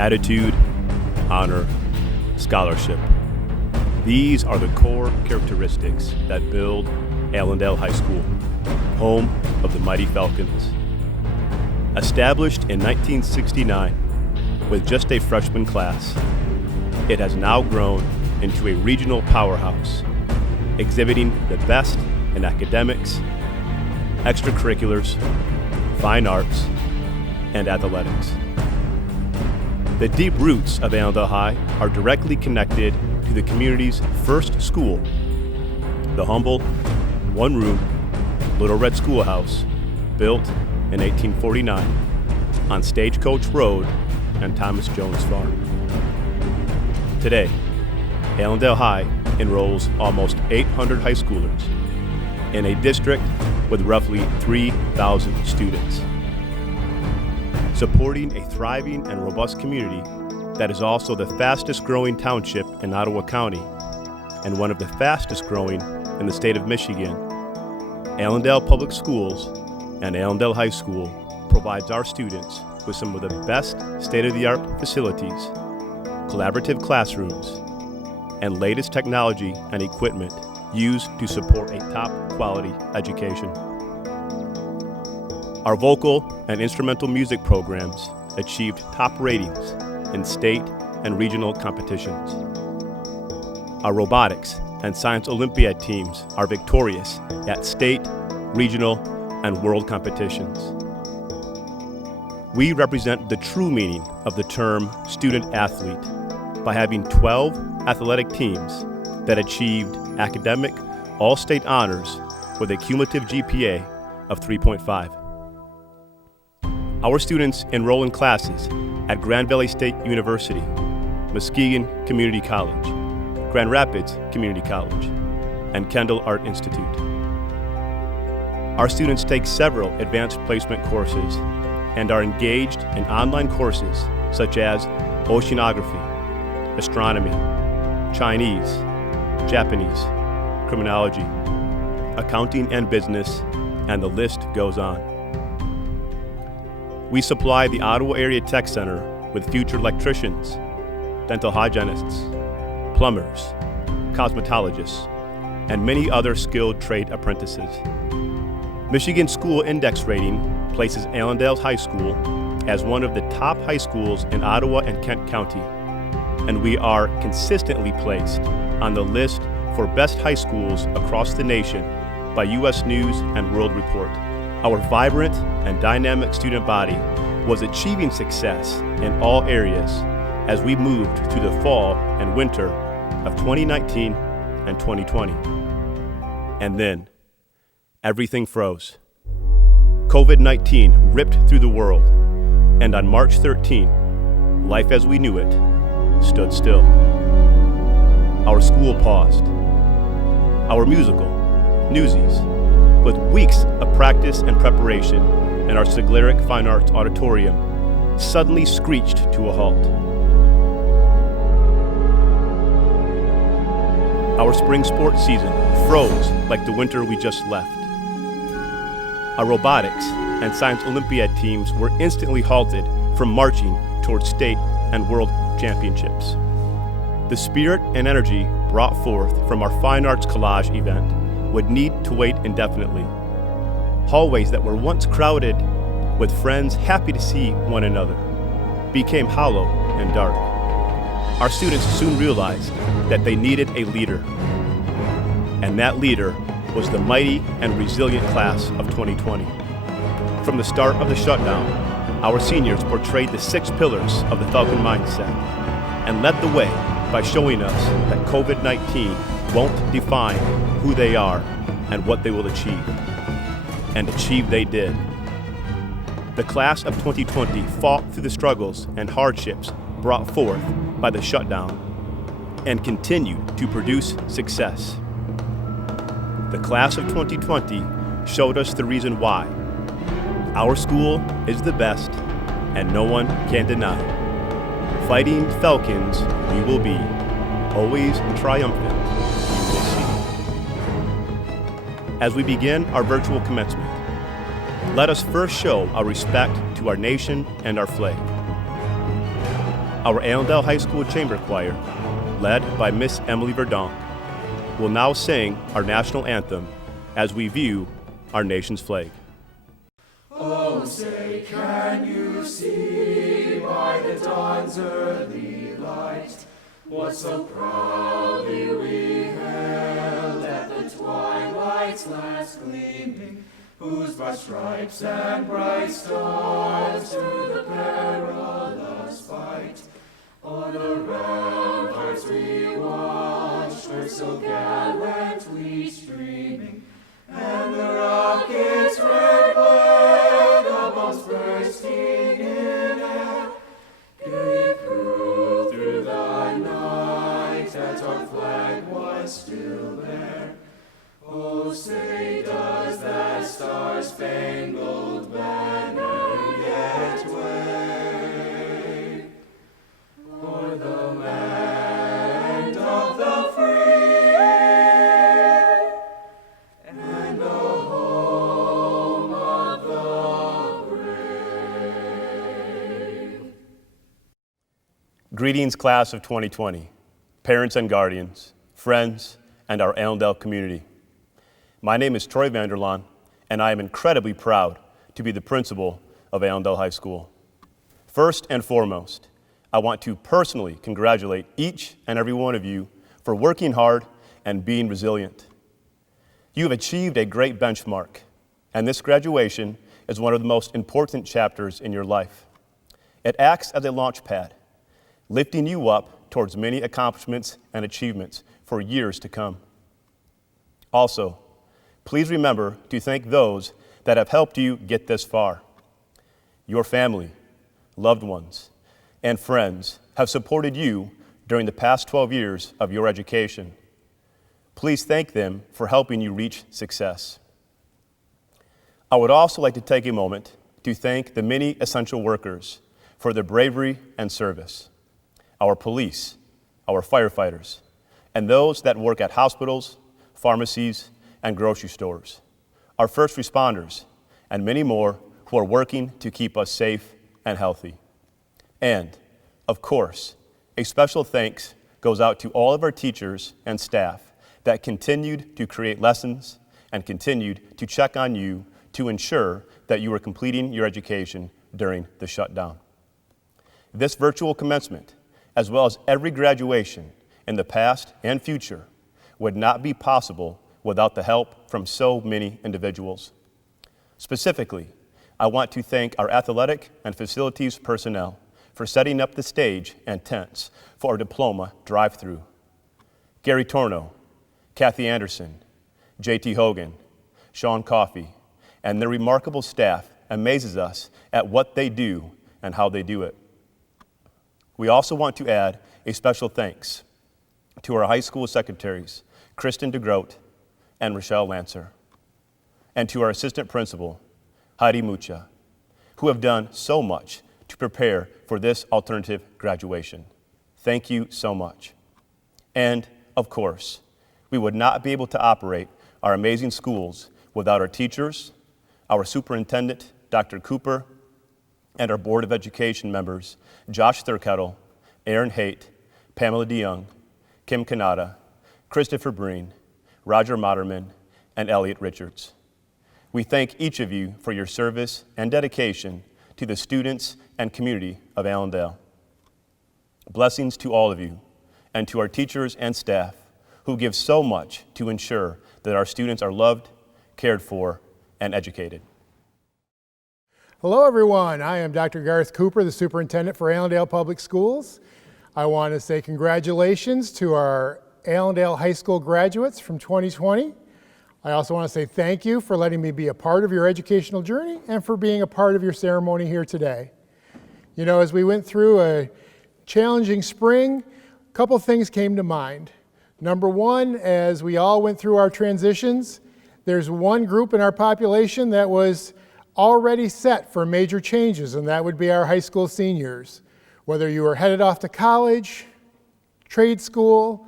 attitude, honor, scholarship. These are the core characteristics that build Allendale High School, home of the mighty Falcons. Established in 1969 with just a freshman class, it has now grown into a regional powerhouse, exhibiting the best in academics, extracurriculars, fine arts, and athletics. The deep roots of Allendale High are directly connected to the community's first school, the humble, one-room, Little Red Schoolhouse, built in 1849 on Stagecoach Road and Thomas Jones Farm. Today, Allendale High enrolls almost 800 high schoolers in a district with roughly 3,000 students, supporting a thriving and robust community that is also the fastest growing township in Ottawa County and one of the fastest growing in the state of Michigan. Allendale Public Schools and Allendale High School provides our students with some of the best state-of-the-art facilities, collaborative classrooms, and latest technology and equipment used to support a top-quality education. Our vocal and instrumental music programs achieved top ratings in state and regional competitions. Our robotics and science Olympiad teams are victorious at state, regional, and world competitions. We represent the true meaning of the term student athlete by having 12 athletic teams that achieved academic all-state honors with a cumulative GPA of 3.5. Our students enroll in classes at Grand Valley State University, Muskegon Community College, Grand Rapids Community College, and Kendall Art Institute. Our students take several advanced placement courses and are engaged in online courses such as oceanography, astronomy, Chinese, Japanese, criminology, accounting and business, and the list goes on. We supply the Ottawa Area Tech Center with future electricians, dental hygienists, plumbers, cosmetologists, and many other skilled trade apprentices. Michigan School Index Rating places Allendale High School as one of the top high schools in Ottawa and Kent County, and we are consistently placed on the list for best high schools across the nation by U.S. News and World Report. Our vibrant and dynamic student body was achieving success in all areas as we moved to the fall and winter of 2019 and 2020. And then, everything froze. COVID-19 ripped through the world, and on March 13, life as we knew it stood still. Our school paused. Our musical, Newsies, with weeks of practice and preparation in our Sigleric Fine Arts Auditorium, suddenly screeched to a halt. Our spring sports season froze like the winter we just left. Our robotics and science Olympiad teams were instantly halted from marching towards state and world championships. The spirit and energy brought forth from our fine arts collage event would need to wait indefinitely. Hallways that were once crowded with friends happy to see one another became hollow and dark. Our students soon realized that they needed a leader, and that leader was the mighty and resilient class of 2020. From the start of the shutdown, our seniors portrayed the 6 pillars of the Falcon mindset and led the way by showing us that COVID-19 won't define who they are and what they will achieve. And achieve they did. The class of 2020 fought through the struggles and hardships brought forth by the shutdown and continued to produce success. The class of 2020 showed us the reason why. Our school is the best, and no one can deny. Fighting Falcons we will be, always triumphant you will see. As we begin our virtual commencement, let us first show our respect to our nation and our flag. Our Allendale High School Chamber Choir, led by Miss Emily Verdonk, will now sing our national anthem as we view our nation's flag. Oh, say, can you see by the dawn's early light what so proudly we hailed at the twilight's last gleaming, whose bright stripes and bright stars through the perilous fight o'er the ramparts we watched were so gallantly streaming, and the rocket's red glare, the bombs bursting in air, gave proof through the night that our flag was still there. Oh, say, does that star-spangled banner yet wave o'er the land of the free and the home of the brave? Greetings, class of 2020, parents and guardians, friends, and our Allendale community. My name is Troy Vanderlaan, and I am incredibly proud to be the principal of Allendale High School. First and foremost, I want to personally congratulate each and every one of you for working hard and being resilient. You have achieved a great benchmark, and this graduation is one of the most important chapters in your life. It acts as a launch pad, lifting you up towards many accomplishments and achievements for years to come. Also, please remember to thank those that have helped you get this far. Your family, loved ones, and friends have supported you during the past 12 years of your education. Please thank them for helping you reach success. I would also like to take a moment to thank the many essential workers for their bravery and service. Our police, our firefighters, and those that work at hospitals, pharmacies, and grocery stores, our first responders, and many more who are working to keep us safe and healthy. And, of course, a special thanks goes out to all of our teachers and staff that continued to create lessons and continued to check on you to ensure that you were completing your education during the shutdown. This virtual commencement, as well as every graduation in the past and future, would not be possible without the help from so many individuals. Specifically, I want to thank our athletic and facilities personnel for setting up the stage and tents for our diploma drive-through. Gary Torno, Kathy Anderson, J.T. Hogan, Sean Coffey, and their remarkable staff amazes us at what they do and how they do it. We also want to add a special thanks to our high school secretaries, Kristen DeGroat and Rochelle Lancer, and to our assistant principal, Heidi Mucha, who have done so much to prepare for this alternative graduation. Thank you so much. And, of course, we would not be able to operate our amazing schools without our teachers, our superintendent, Dr. Cooper, and our Board of Education members, Josh Thurkettle, Aaron Haight, Pamela DeYoung, Kim Kanata, Christopher Breen, Roger Moderman, and Elliot Richards. We thank each of you for your service and dedication to the students and community of Allendale. Blessings to all of you, and to our teachers and staff who give so much to ensure that our students are loved, cared for, and educated. Hello everyone, I am Dr. Garth Cooper, the Superintendent for Allendale Public Schools. I want to say congratulations to our Allendale High School graduates from 2020. I also want to say thank you for letting me be a part of your educational journey and for being a part of your ceremony here today. You know, as we went through a challenging spring, a couple things came to mind. Number one, as we all went through our transitions, there's one group in our population that was already set for major changes, and that would be our high school seniors. Whether you were headed off to college, trade school,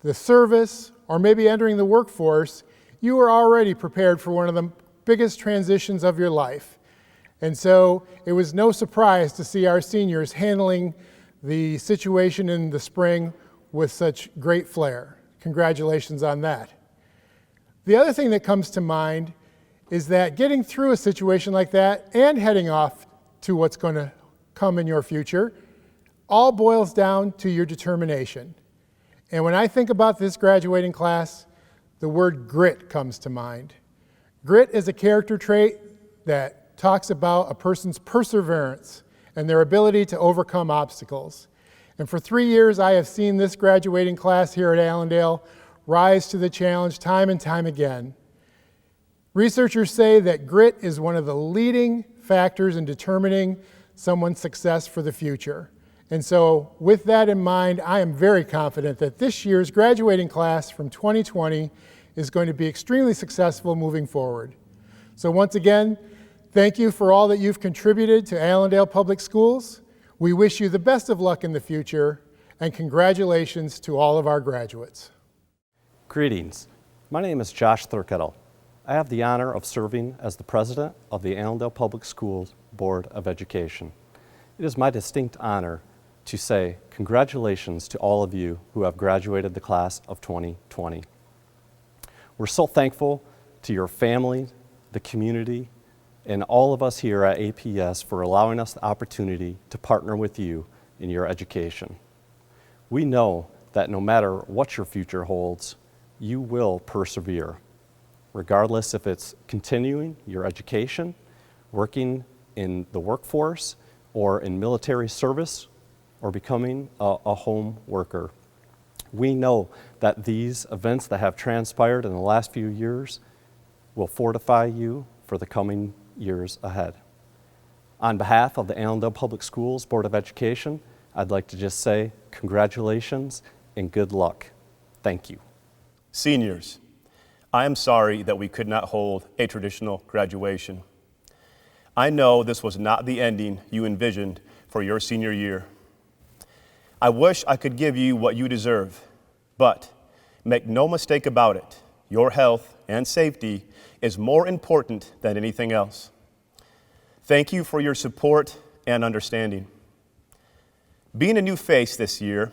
the service, or maybe entering the workforce, you were already prepared for one of the biggest transitions of your life. And so it was no surprise to see our seniors handling the situation in the spring with such great flair. Congratulations on that. The other thing that comes to mind is that getting through a situation like that and heading off to what's going to come in your future all boils down to your determination. And when I think about this graduating class, the word grit comes to mind. Grit is a character trait that talks about a person's perseverance and their ability to overcome obstacles. And for 3 years, I have seen this graduating class here at Allendale rise to the challenge time and time again. Researchers say that grit is one of the leading factors in determining someone's success for the future. And so with that in mind, I am very confident that this year's graduating class from 2020 is going to be extremely successful moving forward. So once again, thank you for all that you've contributed to Allendale Public Schools. We wish you the best of luck in the future, and congratulations to all of our graduates. Greetings. My name is Josh Thurkettle. I have the honor of serving as the president of the Allendale Public Schools Board of Education. It is my distinct honor to say congratulations to all of you who have graduated the class of 2020. We're so thankful to your family, the community, and all of us here at APS for allowing us the opportunity to partner with you in your education. We know that no matter what your future holds, you will persevere, regardless if it's continuing your education, working in the workforce, or in military service, or becoming a home worker. We know that these events that have transpired in the last few years will fortify you for the coming years ahead. On behalf of the Allendale Public Schools Board of Education, I'd like to just say congratulations and good luck. Thank you. Seniors, I am sorry that we could not hold a traditional graduation. I know this was not the ending you envisioned for your senior year. I wish I could give you what you deserve, but make no mistake about it, your health and safety is more important than anything else. Thank you for your support and understanding. Being a new face this year,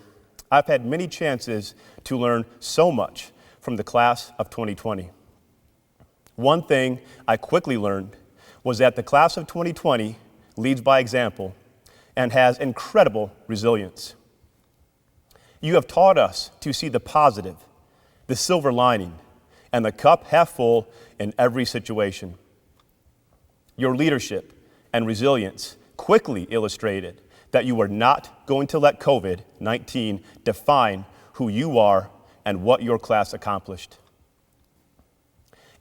I've had many chances to learn so much from the class of 2020. One thing I quickly learned was that the class of 2020 leads by example and has incredible resilience. You have taught us to see the positive, the silver lining, and the cup half full in every situation. Your leadership and resilience quickly illustrated that you are not going to let COVID-19 define who you are and what your class accomplished.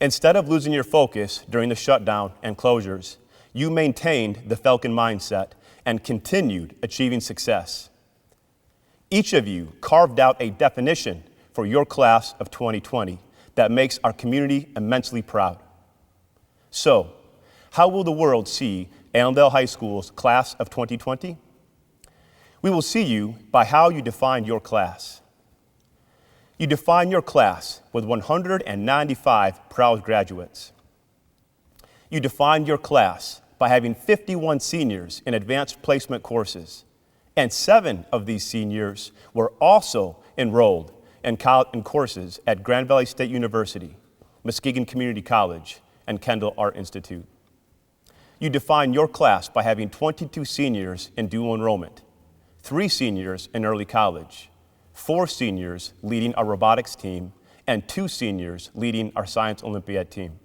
Instead of losing your focus during the shutdown and closures, you maintained the Falcon mindset and continued achieving success. Each of you carved out a definition for your class of 2020 that makes our community immensely proud. So, how will the world see Allendale High School's class of 2020? We will see you by how you define your class. You define your class with 195 proud graduates. You define your class by having 51 seniors in advanced placement courses, and 7 of these seniors were also enrolled in courses at Grand Valley State University, Muskegon Community College, and Kendall Art Institute. You define your class by having 22 seniors in dual enrollment, 3 seniors in early college, 4 seniors leading our robotics team, and 2 seniors leading our science Olympiad team.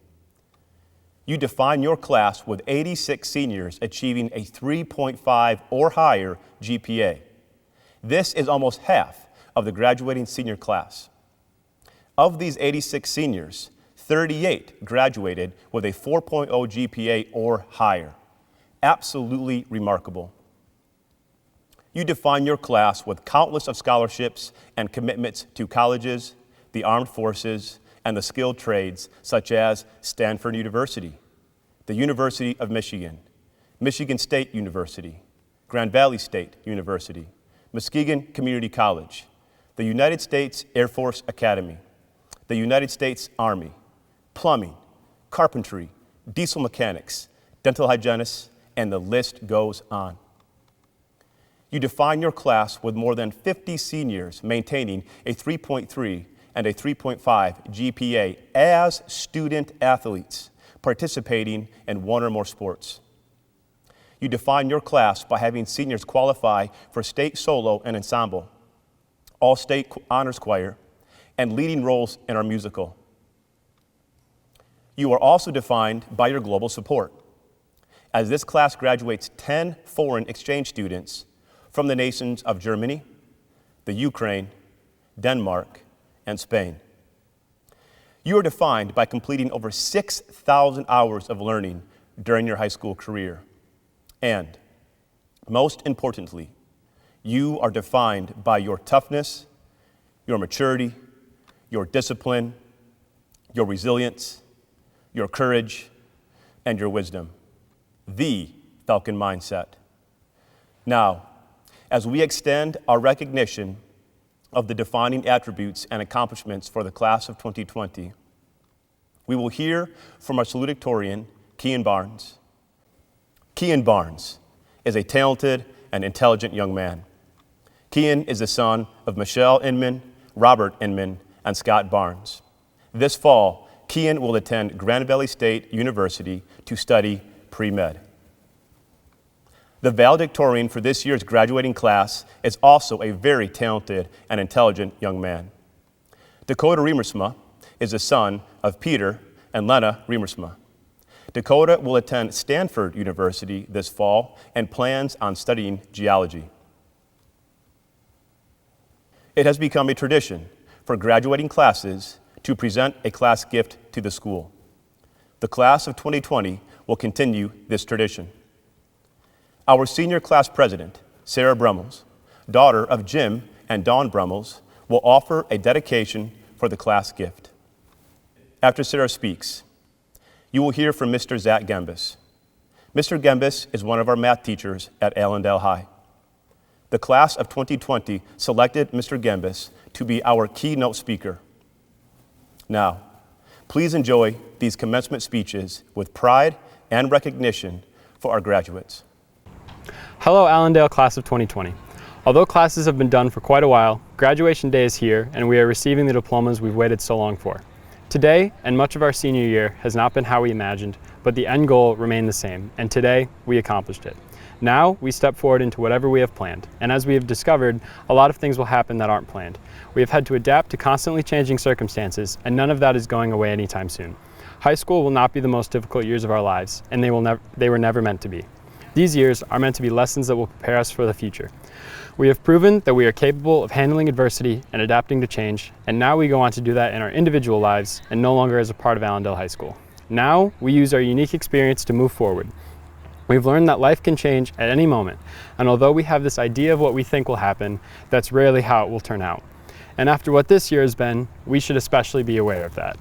You define your class with 86 seniors achieving a 3.5 or higher GPA. This is almost half of the graduating senior class. Of these 86 seniors, 38 graduated with a 4.0 GPA or higher. Absolutely remarkable. You define your class with countless of scholarships and commitments to colleges, the armed forces, and the skilled trades such as Stanford University, the University of Michigan, Michigan State University, Grand Valley State University, Muskegon Community College, the United States Air Force Academy, the United States Army, plumbing, carpentry, diesel mechanics, dental hygienists, and the list goes on. You define your class with more than 50 seniors maintaining a 3.3 and a 3.5 GPA as student athletes participating in one or more sports. You define your class by having seniors qualify for state solo and ensemble, all-state honors choir, and leading roles in our musical. You are also defined by your global support, as this class graduates 10 foreign exchange students from the nations of Germany, the Ukraine, Denmark, and Spain. You are defined by completing over 6,000 hours of learning during your high school career. And, most importantly, you are defined by your toughness, your maturity, your discipline, your resilience, your courage, and your wisdom. The Falcon mindset. Now, as we extend our recognition of the defining attributes and accomplishments for the class of 2020, we will hear from our salutatorian, Kian Barnes. Kian Barnes is a talented and intelligent young man. Kian is the son of Michelle Inman, Robert Inman, and Scott Barnes. This fall, Kian will attend Grand Valley State University to study pre-med. The valedictorian for this year's graduating class is also a very talented and intelligent young man. Dakota Riemersma is the son of Peter and Lena Riemersma. Dakota will attend Stanford University this fall and plans on studying geology. It has become a tradition for graduating classes to present a class gift to the school. The class of 2020 will continue this tradition. Our senior class president, Sarah Brummels, daughter of Jim and Dawn Brummels, will offer a dedication for the class gift. After Sarah speaks, you will hear from Mr. Zach Gembis. Mr. Gembis is one of our math teachers at Allendale High. The class of 2020 selected Mr. Gembis to be our keynote speaker. Now, please enjoy these commencement speeches with pride and recognition for our graduates. Hello, Allendale class of 2020. Although classes have been done for quite a while, graduation day is here and we are receiving the diplomas we've waited so long for. Today, and much of our senior year, has not been how we imagined, but the end goal remained the same, and today, we accomplished it. Now, we step forward into whatever we have planned, and as we have discovered, a lot of things will happen that aren't planned. We have had to adapt to constantly changing circumstances, and none of that is going away anytime soon. High school will not be the most difficult years of our lives, and they were never meant to be. These years are meant to be lessons that will prepare us for the future. We have proven that we are capable of handling adversity and adapting to change, and now we go on to do that in our individual lives and no longer as a part of Allendale High School. Now, we use our unique experience to move forward. We've learned that life can change at any moment, and although we have this idea of what we think will happen, that's rarely how it will turn out. And after what this year has been, we should especially be aware of that.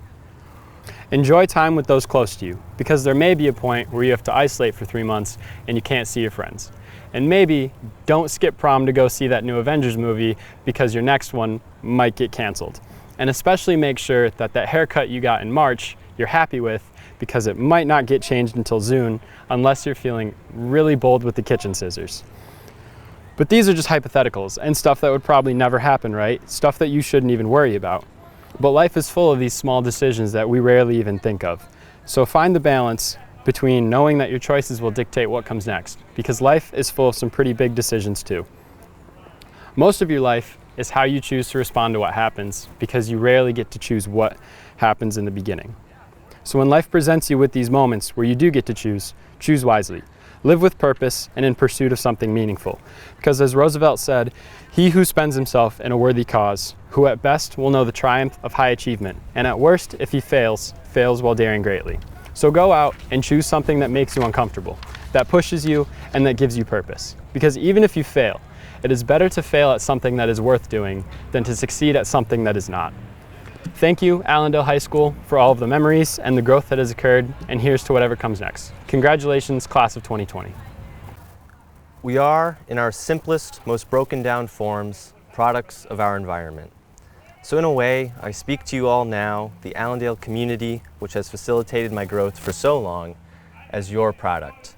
Enjoy time with those close to you, because there may be a point where you have to isolate for 3 months and you can't see your friends. And maybe don't skip prom to go see that new Avengers movie because your next one might get canceled. And especially make sure that that haircut you got in March you're happy with, because it might not get changed until June unless you're feeling really bold with the kitchen scissors. But these are just hypotheticals and stuff that would probably never happen, right? Stuff that you shouldn't even worry about. But life is full of these small decisions that we rarely even think of. So find the balance between knowing that your choices will dictate what comes next, because life is full of some pretty big decisions too. Most of your life is how you choose to respond to what happens, because you rarely get to choose what happens in the beginning. So when life presents you with these moments where you do get to choose wisely. Live with purpose and in pursuit of something meaningful. Because as Roosevelt said, he who spends himself in a worthy cause, who at best will know the triumph of high achievement, and at worst, if he fails while daring greatly. So go out and choose something that makes you uncomfortable, that pushes you, and that gives you purpose. Because even if you fail, it is better to fail at something that is worth doing than to succeed at something that is not. Thank you, Allendale High School, for all of the memories and the growth that has occurred, and here's to whatever comes next. Congratulations, class of 2020. We are, in our simplest, most broken down forms, products of our environment. So in a way, I speak to you all now, the Allendale community, which has facilitated my growth for so long, as your product.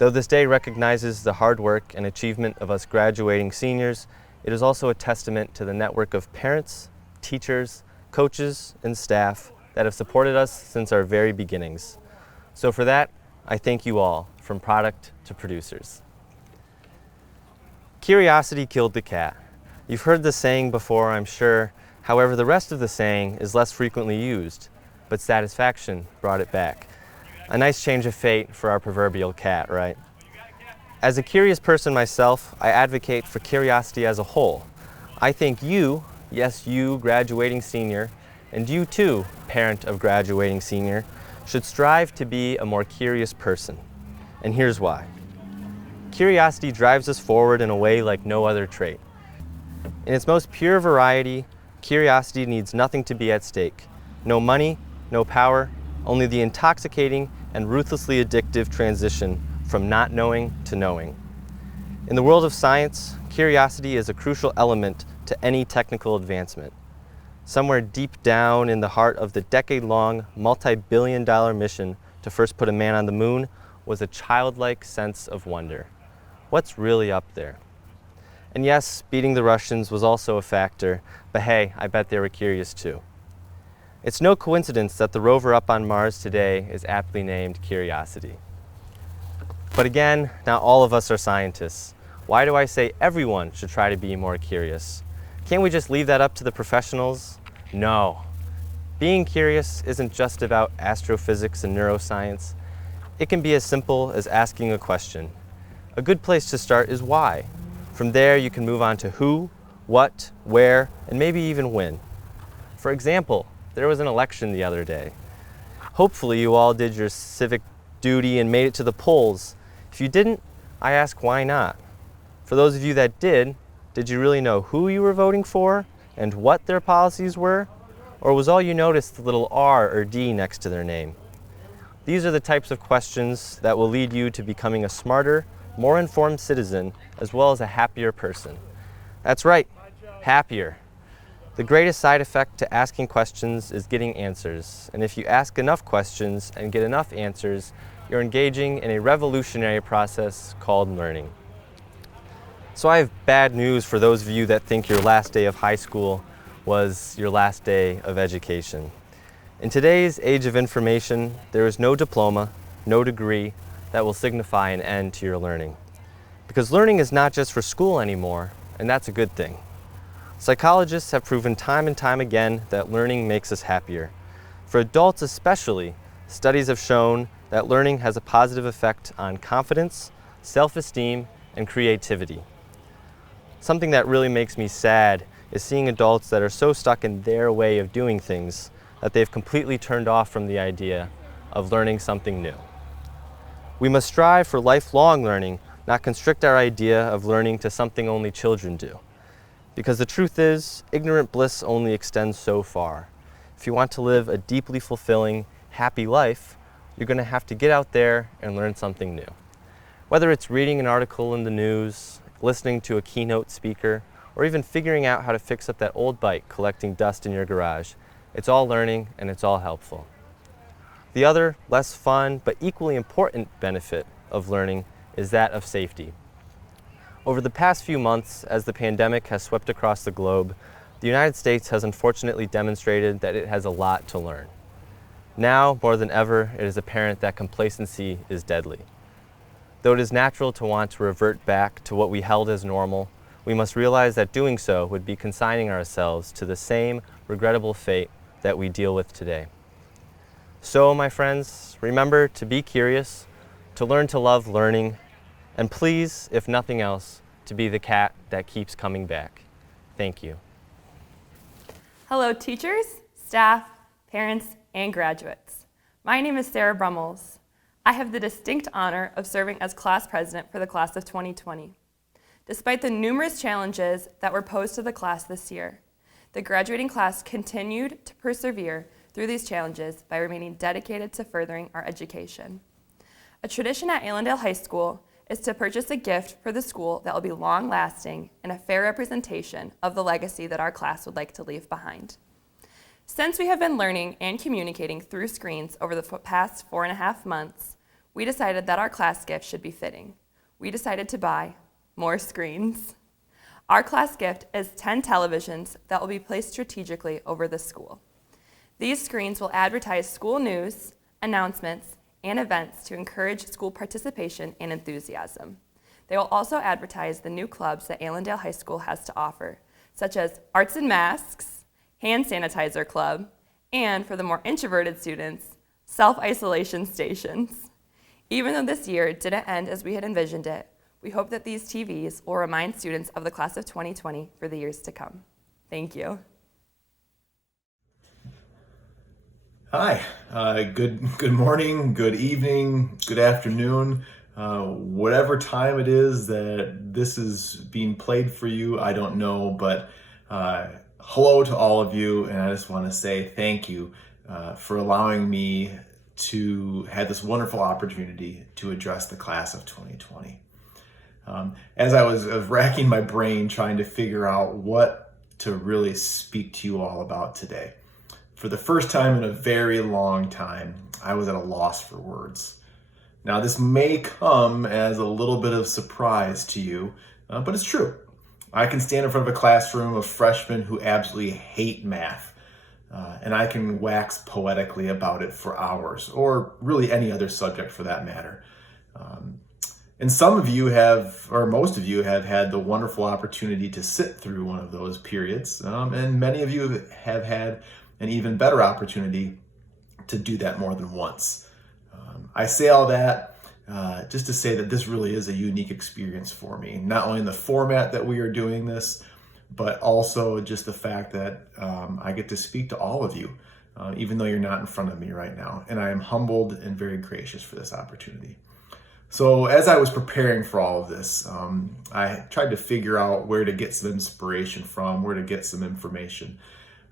Though this day recognizes the hard work and achievement of us graduating seniors, it is also a testament to the network of parents, teachers, coaches, and staff that have supported us since our very beginnings. So for that, I thank you all, from product to producers. Curiosity killed the cat. You've heard the saying before, I'm sure. However, the rest of the saying is less frequently used, but satisfaction brought it back. A nice change of fate for our proverbial cat, right? As a curious person myself, I advocate for curiosity as a whole. I think you, yes you, graduating senior, and you too, parent of graduating senior, should strive to be a more curious person. And here's why. Curiosity drives us forward in a way like no other trait. In its most pure variety, curiosity needs nothing to be at stake. No money, no power, only the intoxicating and ruthlessly addictive transition from not knowing to knowing. In the world of science, curiosity is a crucial element to any technical advancement. Somewhere deep down in the heart of the decade-long, multi-billion-dollar mission to first put a man on the moon was a childlike sense of wonder. What's really up there? And yes, beating the Russians was also a factor, but hey, I bet they were curious too. It's no coincidence that the rover up on Mars today is aptly named Curiosity. But again, not all of us are scientists. Why do I say everyone should try to be more curious? Can't we just leave that up to the professionals? No. Being curious isn't just about astrophysics and neuroscience. It can be as simple as asking a question. A good place to start is why. From there, you can move on to who, what, where, and maybe even when. For example, there was an election the other day. Hopefully you all did your civic duty and made it to the polls. If you didn't, I ask why not? For those of you that did you really know who you were voting for and what their policies were? Or was all you noticed the little R or D next to their name? These are the types of questions that will lead you to becoming a smarter, more informed citizen, as well as a happier person. That's right, happier. The greatest side effect to asking questions is getting answers. And if you ask enough questions and get enough answers, you're engaging in a revolutionary process called learning. So I have bad news for those of you that think your last day of high school was your last day of education. In today's age of information, there is no diploma, no degree that will signify an end to your learning. Because learning is not just for school anymore, and that's a good thing. Psychologists have proven time and time again that learning makes us happier. For adults especially, studies have shown that learning has a positive effect on confidence, self-esteem, and creativity. Something that really makes me sad is seeing adults that are so stuck in their way of doing things that they've completely turned off from the idea of learning something new. We must strive for lifelong learning, not constrict our idea of learning to something only children do. Because the truth is, ignorant bliss only extends so far. If you want to live a deeply fulfilling, happy life, you're going to have to get out there and learn something new. Whether it's reading an article in the news, listening to a keynote speaker, or even figuring out how to fix up that old bike collecting dust in your garage, it's all learning and it's all helpful. The other, less fun, but equally important benefit of learning is that of safety. Over the past few months, as the pandemic has swept across the globe, the United States has unfortunately demonstrated that it has a lot to learn. Now, more than ever, it is apparent that complacency is deadly. Though it is natural to want to revert back to what we held as normal, we must realize that doing so would be consigning ourselves to the same regrettable fate that we deal with today. So, my friends, remember to be curious, to learn to love learning, and please, if nothing else, to be the cat that keeps coming back. Thank you. Hello, teachers, staff, parents, and graduates. My name is Sarah Brummels. I have the distinct honor of serving as class president for the class of 2020. Despite the numerous challenges that were posed to the class this year, the graduating class continued to persevere through these challenges by remaining dedicated to furthering our education. A tradition at Allendale High School is to purchase a gift for the school that will be long-lasting and a fair representation of the legacy that our class would like to leave behind. Since we have been learning and communicating through screens over the past 4.5 months, we decided that our class gift should be fitting. We decided to buy more screens. Our class gift is 10 televisions that will be placed strategically over the school. These screens will advertise school news, announcements, and events to encourage school participation and enthusiasm. They will also advertise the new clubs that Allendale High School has to offer, such as Arts and Masks, Hand Sanitizer Club, and for the more introverted students, self-isolation stations. Even though this year didn't end as we had envisioned it, we hope that these TVs will remind students of the class of 2020 for the years to come. Thank you. Hi, good morning, good evening, good afternoon, whatever time it is that this is being played for you, I don't know, but hello to all of you, and I just want to say thank you for allowing me to have this wonderful opportunity to address the class of 2020. As I was racking my brain trying to figure out what to really speak to you all about today, for the first time in a very long time, I was at a loss for words. Now, this may come as a little bit of surprise to you, but it's true. I can stand in front of a classroom of freshmen who absolutely hate math, and I can wax poetically about it for hours, or really any other subject for that matter. And some of you have, or most of you have had the wonderful opportunity to sit through one of those periods, and many of you have had an even better opportunity to do that more than once. I say all that just to say that this really is a unique experience for me, not only in the format that we are doing this, but also just the fact that I get to speak to all of you, even though you're not in front of me right now. And I am humbled and very gracious for this opportunity. So as I was preparing for all of this, I tried to figure out where to get some inspiration from, where to get some information.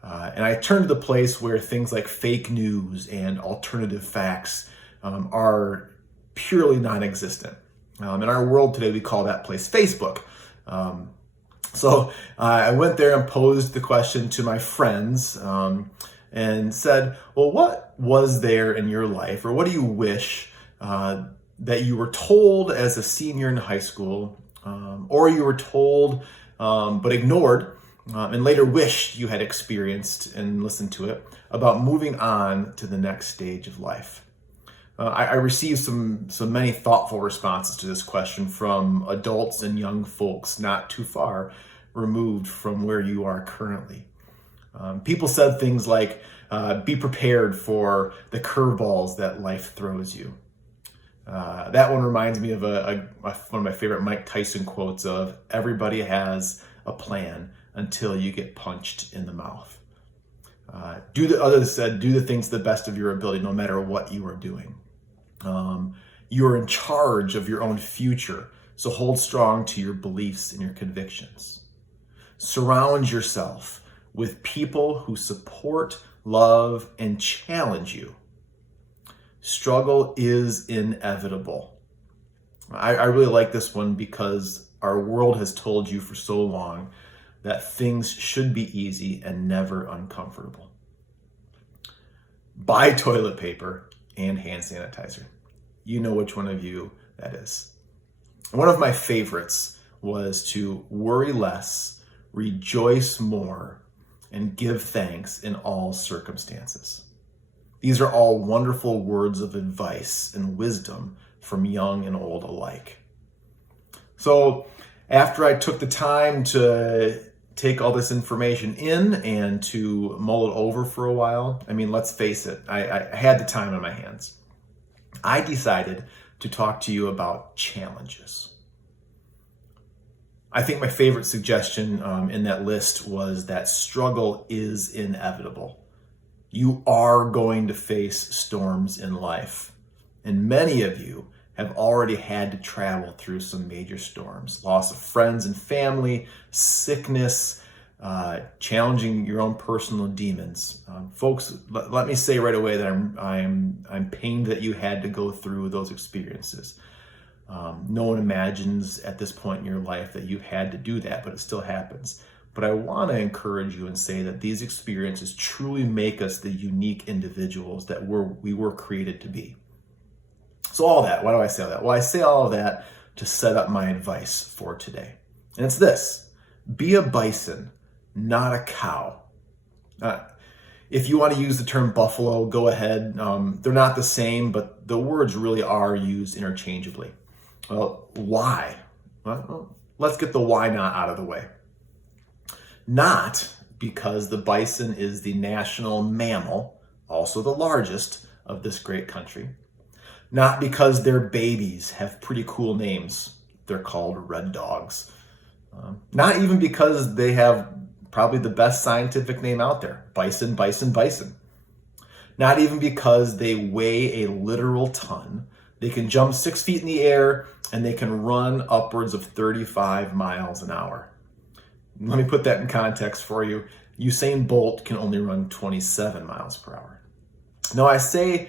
And I turned to the place where things like fake news and alternative facts are purely non-existent. In our world today, we call that place Facebook. So I went there and posed the question to my friends and said, well, what was there in your life, or what do you wish that you were told as a senior in high school, or you were told but ignored, and later wished you had experienced and listened to it, about moving on to the next stage of life? I received some many thoughtful responses to this question from adults and young folks not too far removed from where you are currently. People said things like, be prepared for the curveballs that life throws you. That one reminds me of one of my favorite Mike Tyson quotes of, everybody has a plan until you get punched in the mouth. Others said, do the things to the best of your ability, no matter what you are doing. You are in charge of your own future, so hold strong to your beliefs and your convictions. Surround yourself with people who support, love, and challenge you. Struggle is inevitable. I really like this one because our world has told you for so long that things should be easy and never uncomfortable. Buy toilet paper and hand sanitizer. You know which one of you that is. One of my favorites was to worry less, rejoice more, and give thanks in all circumstances. These are all wonderful words of advice and wisdom from young and old alike. So after I took the time to take all this information in and to mull it over for a while, I mean, let's face it, I had the time on my hands. I decided to talk to you about challenges. I think my favorite suggestion in that list was that struggle is inevitable. You are going to face storms in life, and many of you have already had to travel through some major storms: loss of friends and family, sickness, challenging your own personal demons. Folks, let me say right away that I'm pained that you had to go through those experiences. No one imagines at this point in your life that you had to do that, but it still happens. But I want to encourage you and say that these experiences truly make us the unique individuals that we were created to be. So all that, why do I say all that? Well, I say all of that to set up my advice for today. And it's this: be a bison, not a cow. If you want to use the term buffalo, go ahead. They're not the same, but the words really are used interchangeably. Well, why? Well, let's get the why not out of the way. Not because the bison is the national mammal, also the largest of this great country. Not because their babies have pretty cool names. They're called red dogs. Not even because they have probably the best scientific name out there, bison, bison, bison. Not even because they weigh a literal ton. They can jump 6 feet in the air and they can run upwards of 35 miles an hour. Let me put that in context for you. Usain Bolt can only run 27 miles per hour. Now, I say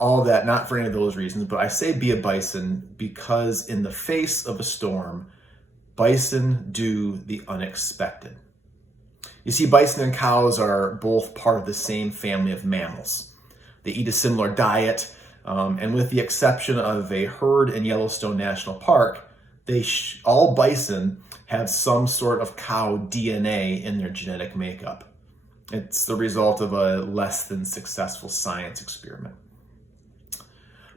all that not for any of those reasons, but I say be a bison because in the face of a storm, bison do the unexpected. You see, bison and cows are both part of the same family of mammals. They eat a similar diet, and with the exception of a herd in Yellowstone National Park, all bison have some sort of cow DNA in their genetic makeup. It's the result of a less than successful science experiment.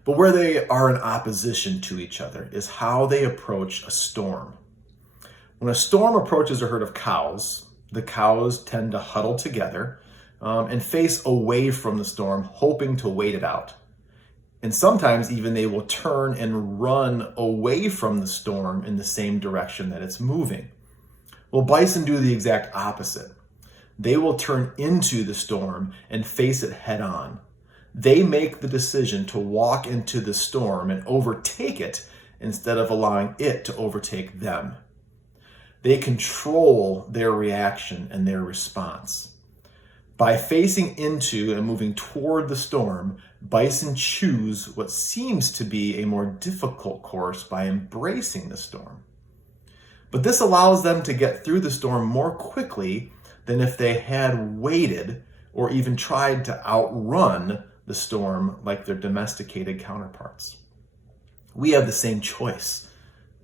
But where they are in opposition to each other is how they approach a storm. When a storm approaches a herd of cows, the cows tend to huddle together and face away from the storm, hoping to wait it out. And sometimes even they will turn and run away from the storm in the same direction that it's moving. Well, bison do the exact opposite. They will turn into the storm and face it head on. They make the decision to walk into the storm and overtake it instead of allowing it to overtake them. They control their reaction and their response. By facing into and moving toward the storm, bison choose what seems to be a more difficult course by embracing the storm. But this allows them to get through the storm more quickly than if they had waited or even tried to outrun the storm like their domesticated counterparts. We have the same choice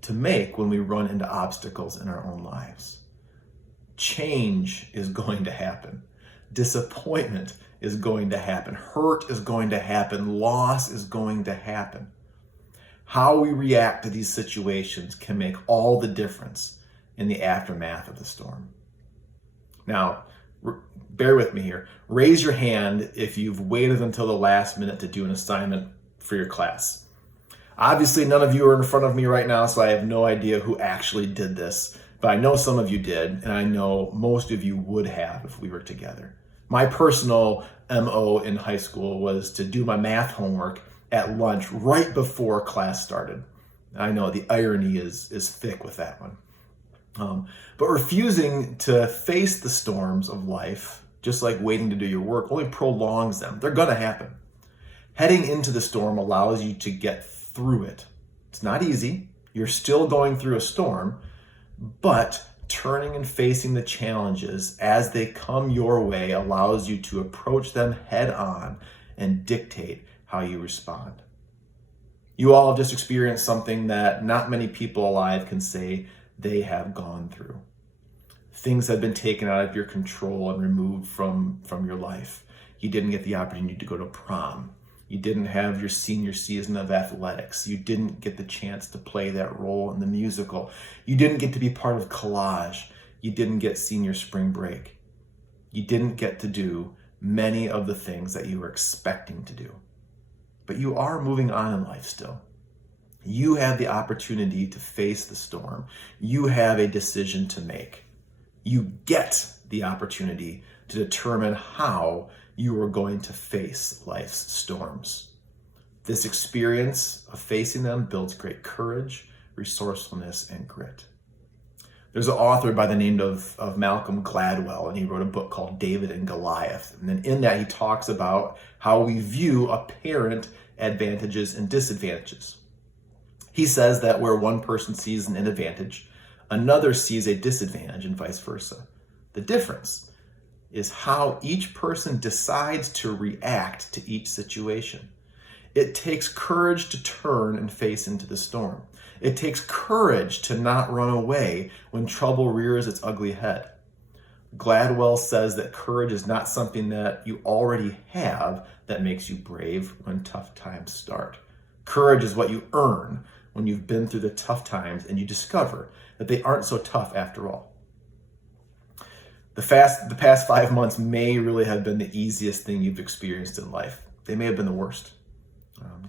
to make when we run into obstacles in our own lives. Change is going to happen. Disappointment is going to happen. Hurt is going to happen. Loss is going to happen. How we react to these situations can make all the difference in the aftermath of the storm. Now, bear with me here. Raise your hand if you've waited until the last minute to do an assignment for your class. Obviously, none of you are in front of me right now, so I have no idea who actually did this. But I know some of you did, and I know most of you would have if we were together. My personal MO in high school was to do my math homework at lunch right before class started. I know the irony is thick with that one. But refusing to face the storms of life, just like waiting to do your work, only prolongs them. They're going to happen. Heading into the storm allows you to get through it. It's not easy. You're still going through a storm, but turning and facing the challenges as they come your way allows you to approach them head on and dictate how you respond. You all have just experienced something that not many people alive can say they have gone through. Things have been taken out of your control and removed from your life. You didn't get the opportunity to go to prom. You didn't have your senior season of athletics. You didn't get the chance to play that role in the musical. You didn't get to be part of collage. You didn't get senior spring break. You didn't get to do many of the things that you were expecting to do. But you are moving on in life still. You have the opportunity to face the storm. You have a decision to make. You get the opportunity to determine how you are going to face life's storms. This experience of facing them builds great courage, resourcefulness, and grit. There's an author by the name of Malcolm Gladwell, and he wrote a book called David and Goliath. And then in that, he talks about how we view apparent advantages and disadvantages. He says that where one person sees an advantage, another sees a disadvantage, and vice versa. The difference is how each person decides to react to each situation. It takes courage to turn and face into the storm. It takes courage to not run away when trouble rears its ugly head. Gladwell says that courage is not something that you already have that makes you brave when tough times start. Courage is what you earn when you've been through the tough times and you discover that they aren't so tough after all. The past 5 months may really have been the easiest thing you've experienced in life. They may have been the worst.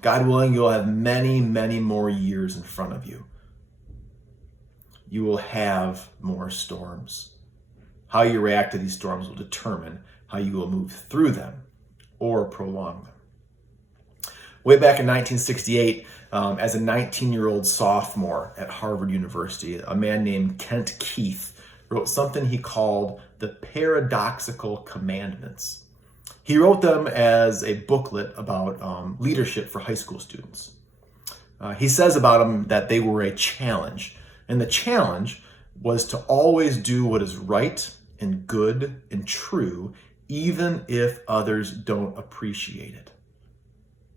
God willing, you'll have many, many more years in front of you. You will have more storms. How you react to these storms will determine how you will move through them or prolong them. Way back in 1968, as a 19-year-old sophomore at Harvard University, a man named Kent Keith wrote something he called the Paradoxical Commandments. He wrote them as a booklet about leadership for high school students. He says about them that they were a challenge, and the challenge was to always do what is right and good and true, even if others don't appreciate it.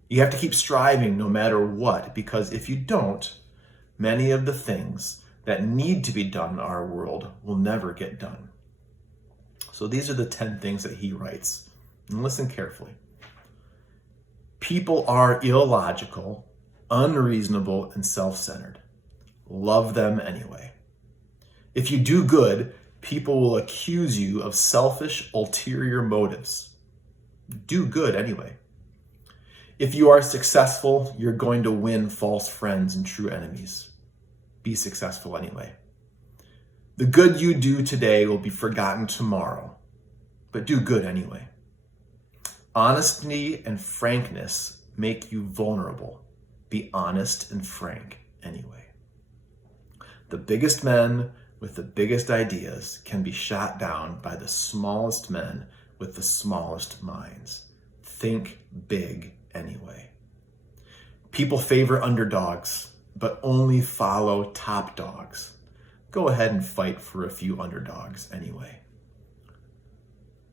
You have to keep striving no matter what, because if you don't, many of the things that need to be done in our world will never get done. So these are the 10 things that he writes. And listen carefully. People are illogical, unreasonable, and self-centered. Love them anyway. If you do good, people will accuse you of selfish, ulterior motives. Do good anyway. If you are successful, you're going to win false friends and true enemies. Be successful anyway. The good you do today will be forgotten tomorrow, but do good anyway. Honesty and frankness make you vulnerable. Be honest and frank anyway. The biggest men with the biggest ideas can be shot down by the smallest men with the smallest minds. Think big anyway. People favor underdogs, but only follow top dogs. Go ahead and fight for a few underdogs anyway.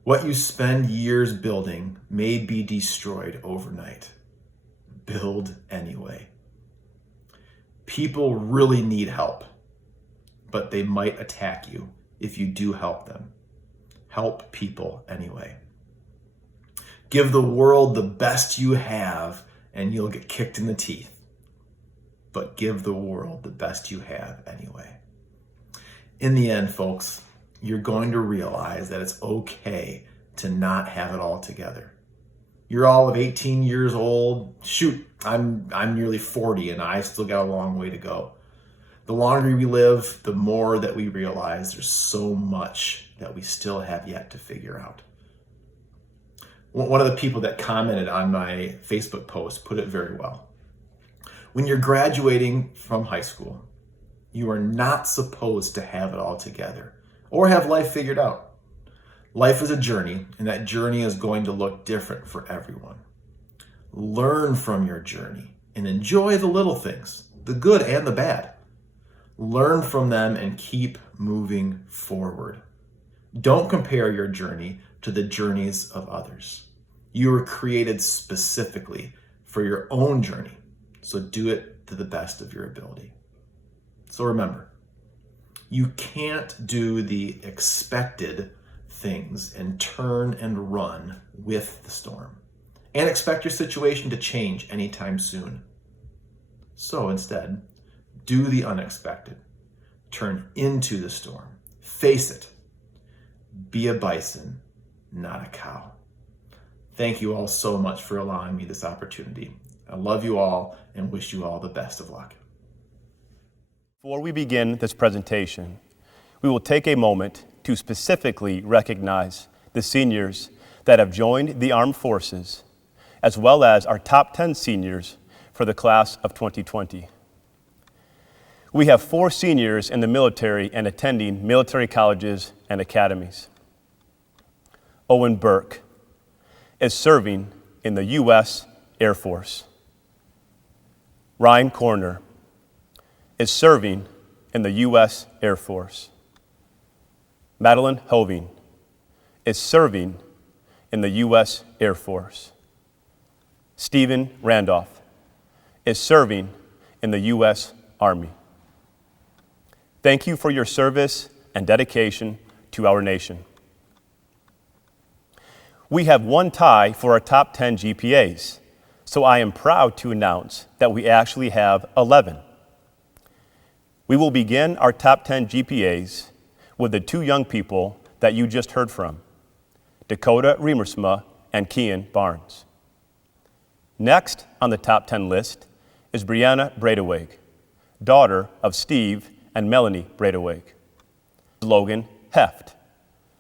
What you spend years building may be destroyed overnight. Build anyway. People really need help, but they might attack you if you do help them. Help people anyway. Give the world the best you have and you'll get kicked in the teeth. But give the world the best you have anyway. In the end, folks, you're going to realize that it's okay to not have it all together. You're all of 18 years old. Shoot, I'm nearly 40 and I still got a long way to go. The longer we live, the more that we realize there's so much that we still have yet to figure out. One of the people that commented on my Facebook post put it very well. When you're graduating from high school, you are not supposed to have it all together or have life figured out. Life is a journey, and that journey is going to look different for everyone. Learn from your journey and enjoy the little things, the good and the bad. Learn from them and keep moving forward. Don't compare your journey to the journeys of others. You were created specifically for your own journey, so do it to the best of your ability. So remember, you can't do the expected things and turn and run with the storm and expect your situation to change anytime soon. So instead, do the unexpected. Turn into the storm. Face it. Be a bison, not a cow. Thank you all so much for allowing me this opportunity. I love you all and wish you all the best of luck. Before we begin this presentation, we will take a moment to specifically recognize the seniors that have joined the armed forces, as well as our top 10 seniors for the class of 2020. We have 4 seniors in the military and attending military colleges and academies. Owen Burke is serving in the U.S. Air Force. Ryan Corner is serving in the U.S. Air Force. Madeline Hoving is serving in the U.S. Air Force. Stephen Randolph, is serving in the U.S. Army. Thank you for your service and dedication to our nation. We have one tie for our top 10 GPAs, so I am proud to announce that we actually have 11. We will begin our top 10 GPAs with the two young people that you just heard from, Dakota Riemersma and Kian Barnes. Next on the top 10 list is Brianna Bredeweg, daughter of Steve and Melanie Bredeweg. Logan Heft,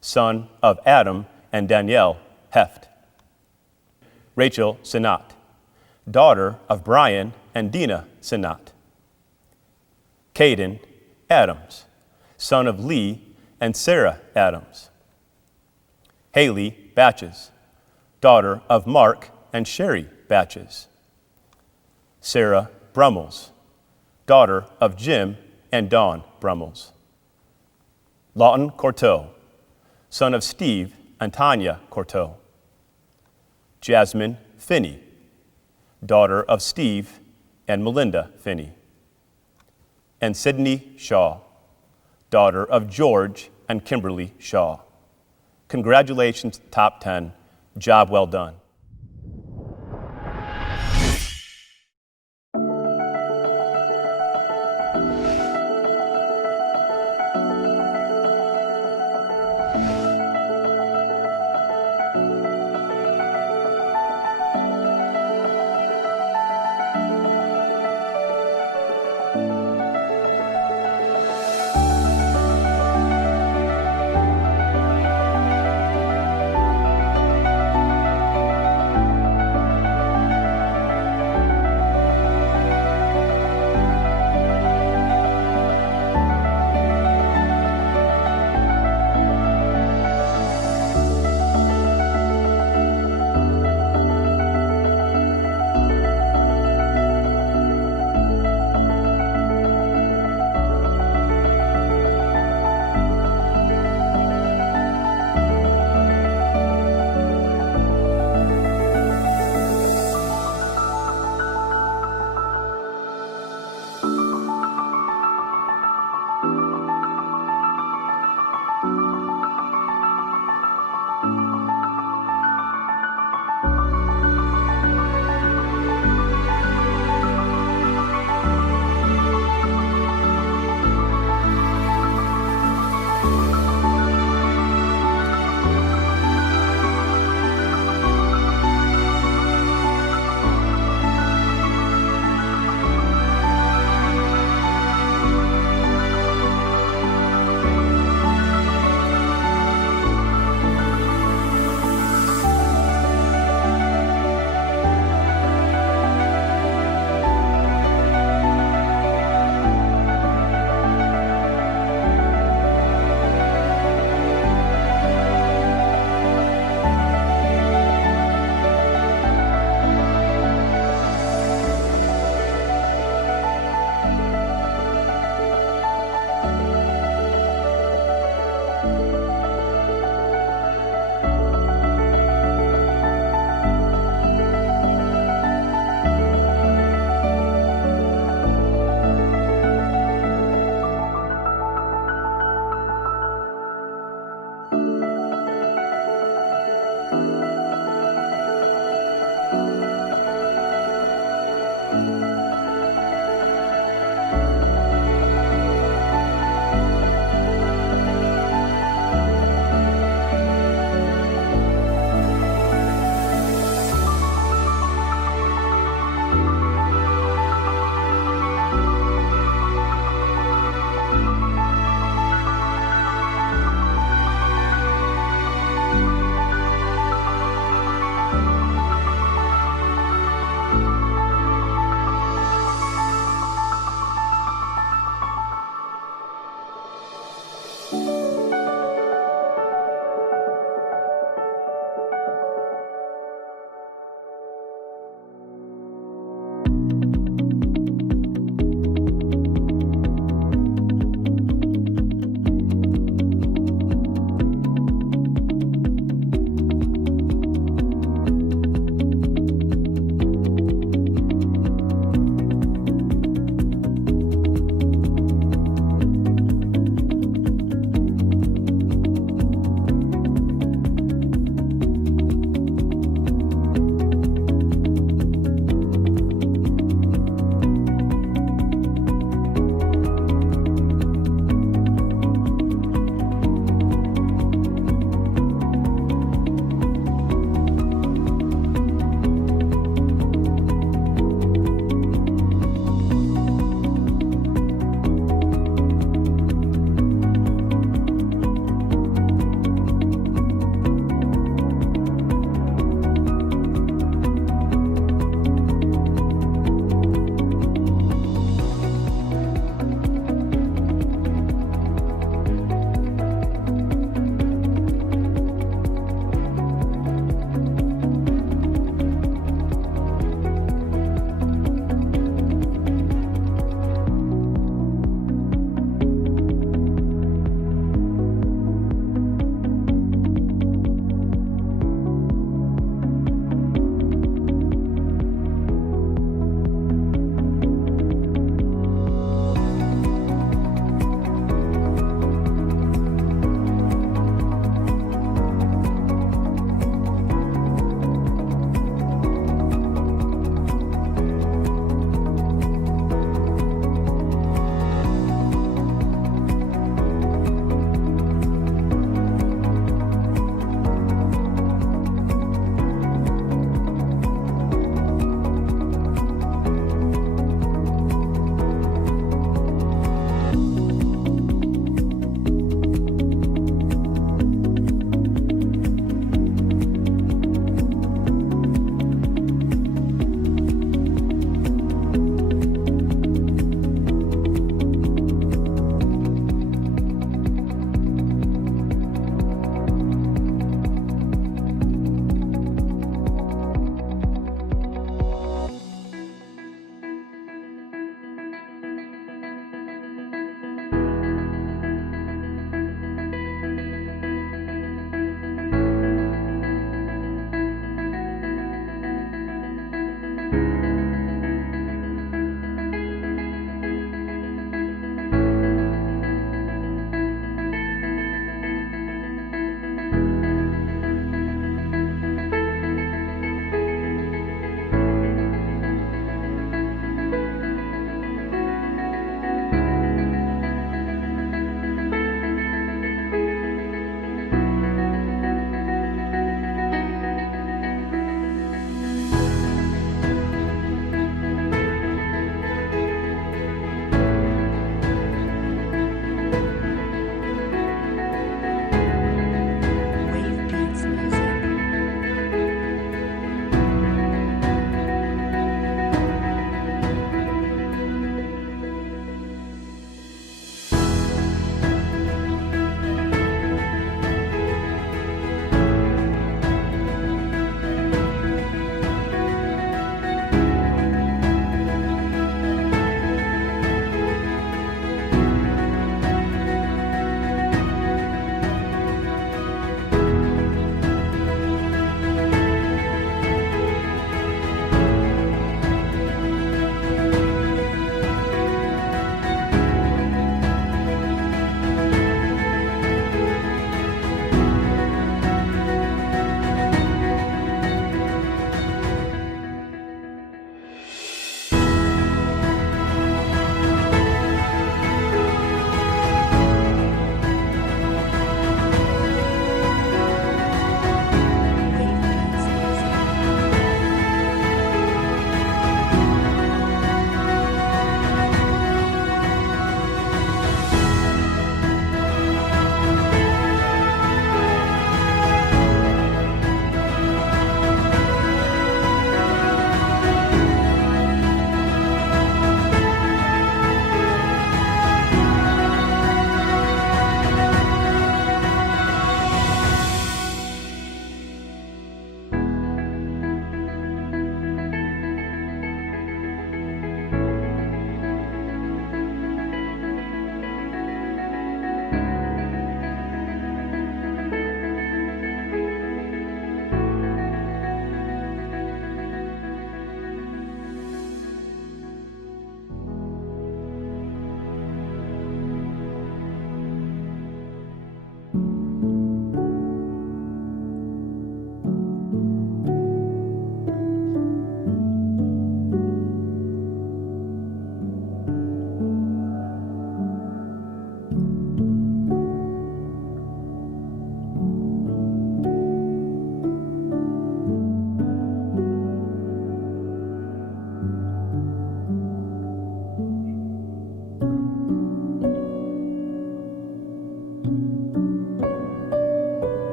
son of Adam and Danielle Heft. Rachel Sinat, daughter of Brian and Dina Sinat. Caden Adams, son of Lee and Sarah Adams. Haley Batches, daughter of Mark and Sherry Batches. Sarah Brummels, daughter of Jim and Dawn Brummels. Lawton Corteau, son of Steve and Tanya Corteau. Jasmine Finney, daughter of Steve and Melinda Finney. And Sydney Shaw, daughter of George and Kimberly Shaw. Congratulations, top 10. Job well done.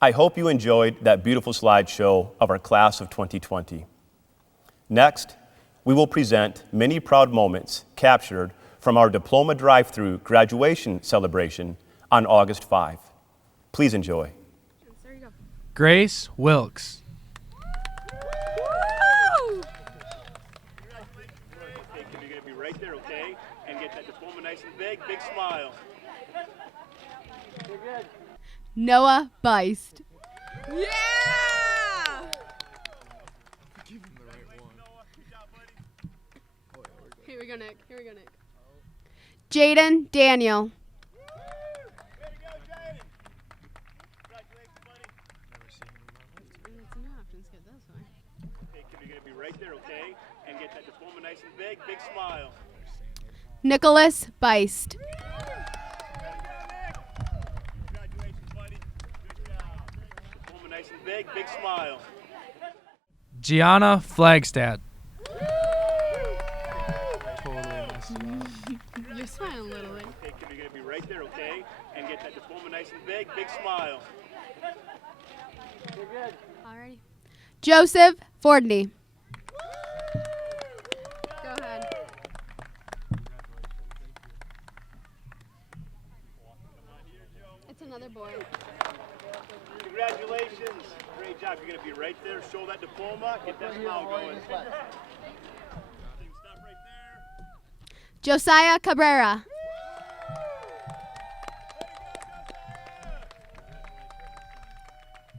I hope you enjoyed that beautiful slideshow of our class of 2020. Next, we will present many proud moments captured from our diploma drive-through graduation celebration on August 5. Please enjoy. Grace Wilkes. Okay, you're gonna be right there, okay? And get that diploma nice and big, big smile. Noah Beist. Yeah! Here we go, Nick. Jaden Daniel. Okay, you're gonna be right there, okay? And get that diploma nice and big, big smile. Nicholas Beist. Congratulations, buddy. Good job. Diploma nice and big, big smile. Gianna Flagstad. You're smiling a little bit. Okay, you're gonna be right there, okay? And get that diploma nice and big, big smile. Alrighty. Joseph Fordney. Go ahead. It's another boy. Congratulations. Great job. You're gonna be right there. Show that diploma. Get that smile going. Stop right there. Josiah Cabrera.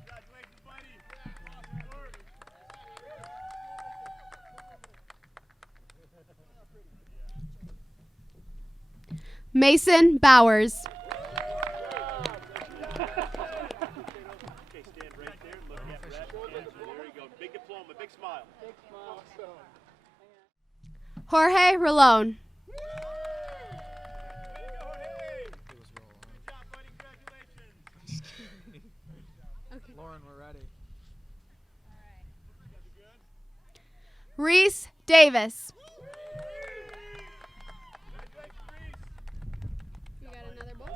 Congratulations, buddy. Awesome work. Mason Bowers. Okay, stand right there. Look at Brett. There you go. Big diploma, big smile. Jorge Rolón. Lauren, we're ready. Reese Davis. You got another bowl?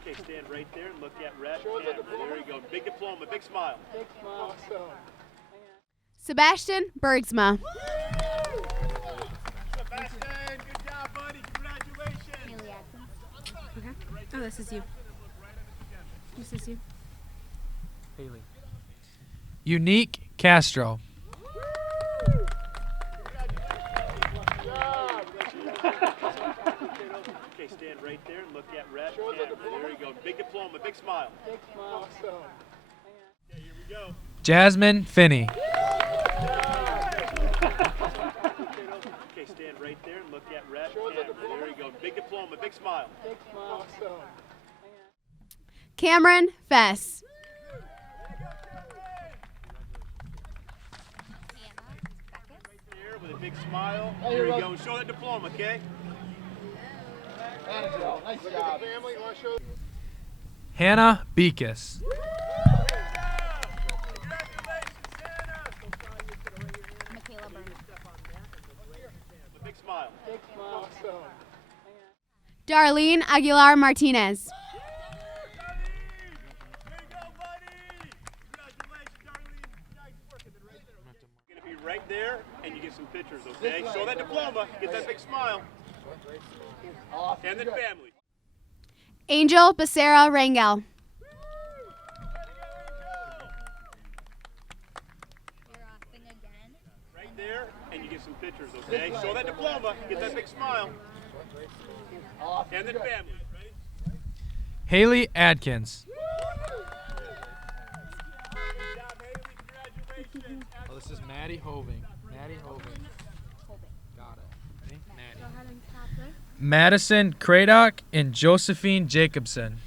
Okay, stand right there and look at Rhett. There you go. Big diploma, big smile. Sebastian Bergsma. Sebastian, good job, buddy. Congratulations. Okay. Oh, this is you. This is you. Haley. Unique Castro. Okay, stand right there and look at Rhett. There you go. Big diploma, big smile. Okay, here we go. Jasmine Finney. Okay, stand right there and look at Rhett. There you go. Big diploma, big smile. Cameron Fess. There with a big smile. Here we go. Show that diploma, okay? Nice job. Hannah Beekis. Big smile. Darlene Aguilar Martinez. You're going to be right there, and you get some pictures, okay? Show that diploma, get that big smile. And then family. Angel Becerra Rangel. Right there, and you get some pictures, okay? Show that diploma, get that big smile. And then family. Ready? Haley Adkins. Oh, this is Maddie Hoving. Maddie Hoving. Got it. Ready? Maddie. Madison Craddock and Josephine Jacobson.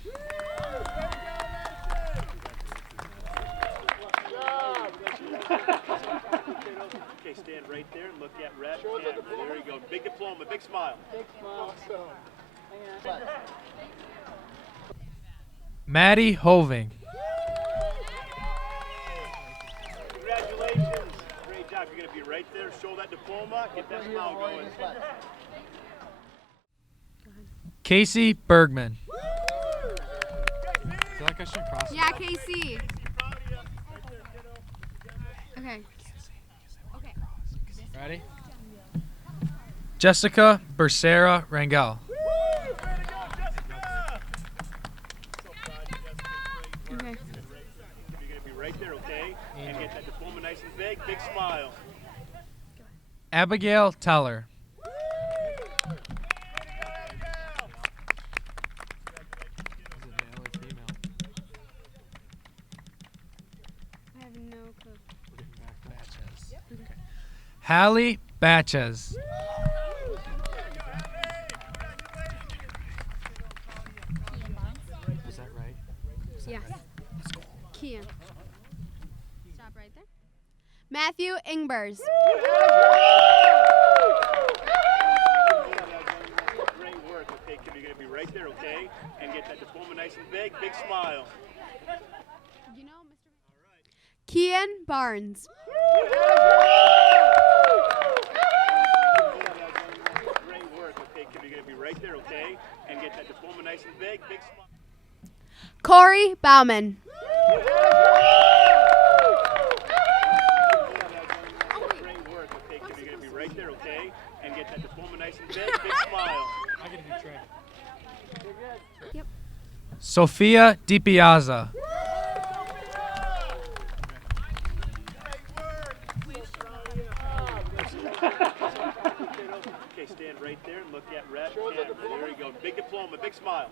Okay, stand right there and look at Rhett. There you go. Big diploma, big smile. Maddie Hoving. Congratulations. Great job. You're going to be right there. Show that diploma. Get that smile going. Casey Bergman. I feel like I should cross. Yeah, Casey. Okay. Okay. Ready? Jessica Becerra Rangel. Okay. You're going to be right there, okay? And get that diploma nice and big. Big smile. Abigail Teller. I have no clue. Hallie Batches. Is that right? Yes. Kian. Stop right there. Matthew Ingbers. Great work, okay? You're going to be right there, okay? And get that diploma nice and big. Big smile. You know, Mr. Kian Barnes. Great work, okay? You're going to be right there, okay? And get that diploma nice and big. Big smile. Corey Bauman. Great work, okay? You're going to be right there, okay? And get that diploma nice and big. Big smile. I get a new tray. Yep. Sophia DiPiazza. Okay, stand right there and look at Rhett. There you go. Big diploma, big smile.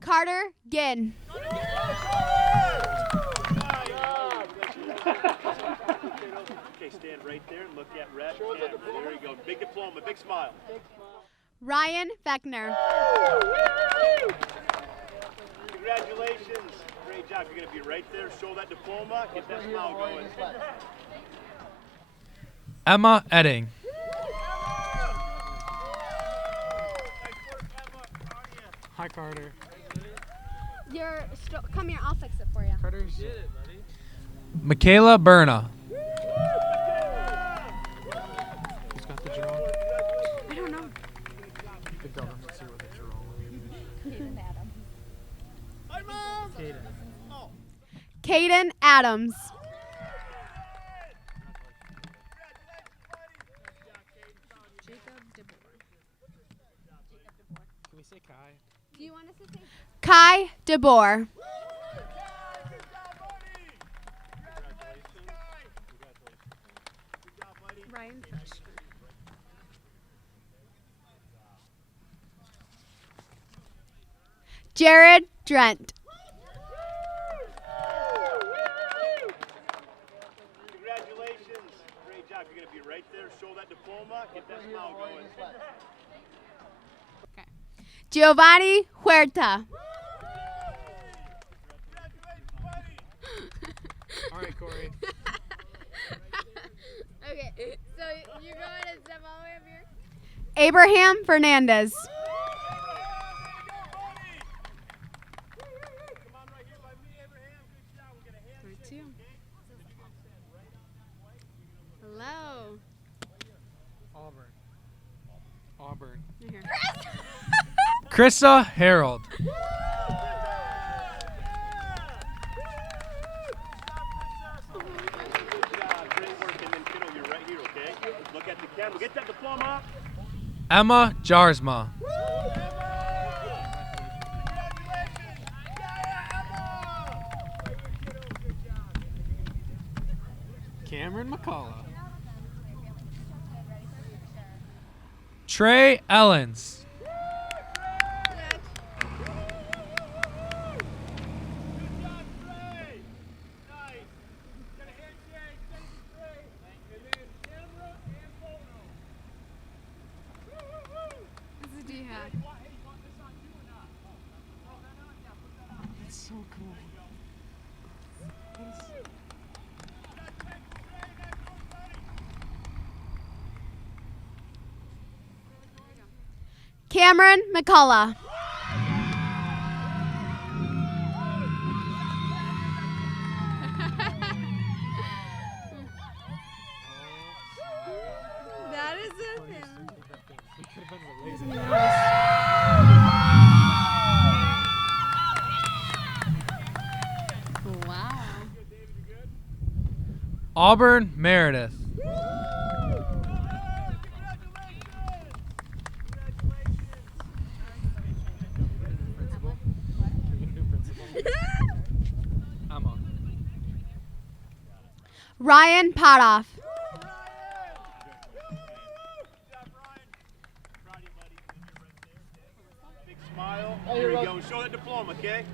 Carter Ginn. Okay, stand right there and look at Red. There you go. Big diploma, big smile. Ryan Beckner. Congratulations. Great job. You're going to be right there. Show that diploma. Get that smile going. Emma Edding. Hi, Carter. Come here, I'll fix it for you. Carter's. Michaela Berna. Who's got the draw? I don't know. The government's here with the draw. Hi, Mom. Caden Adams. Can we say Kai? Do you want us to say Kai DeBoer? Ryan Fish. Jared Drent. Congratulations. Great job. You're going to be right there. Show that diploma. Get that smile going. Giovanni Huerta. All right, Corey. Okay, so you're going to step all the way up here? Abraham Fernandez. Hello. Auburn. Right here. Krista Harold. Good job. Great work. And then, kiddo, you're right here, okay? Look at the camera. Get that diploma. Emma Jarsma. Cameron McCullough. Trey Ellens. This is D-Hack. That's so cool. Cameron McCullough. That is it. We could have been related. Wow. Auburn Meredith. Emma. Ryan Potoff. Big smile. There you go. Show that diploma, okay?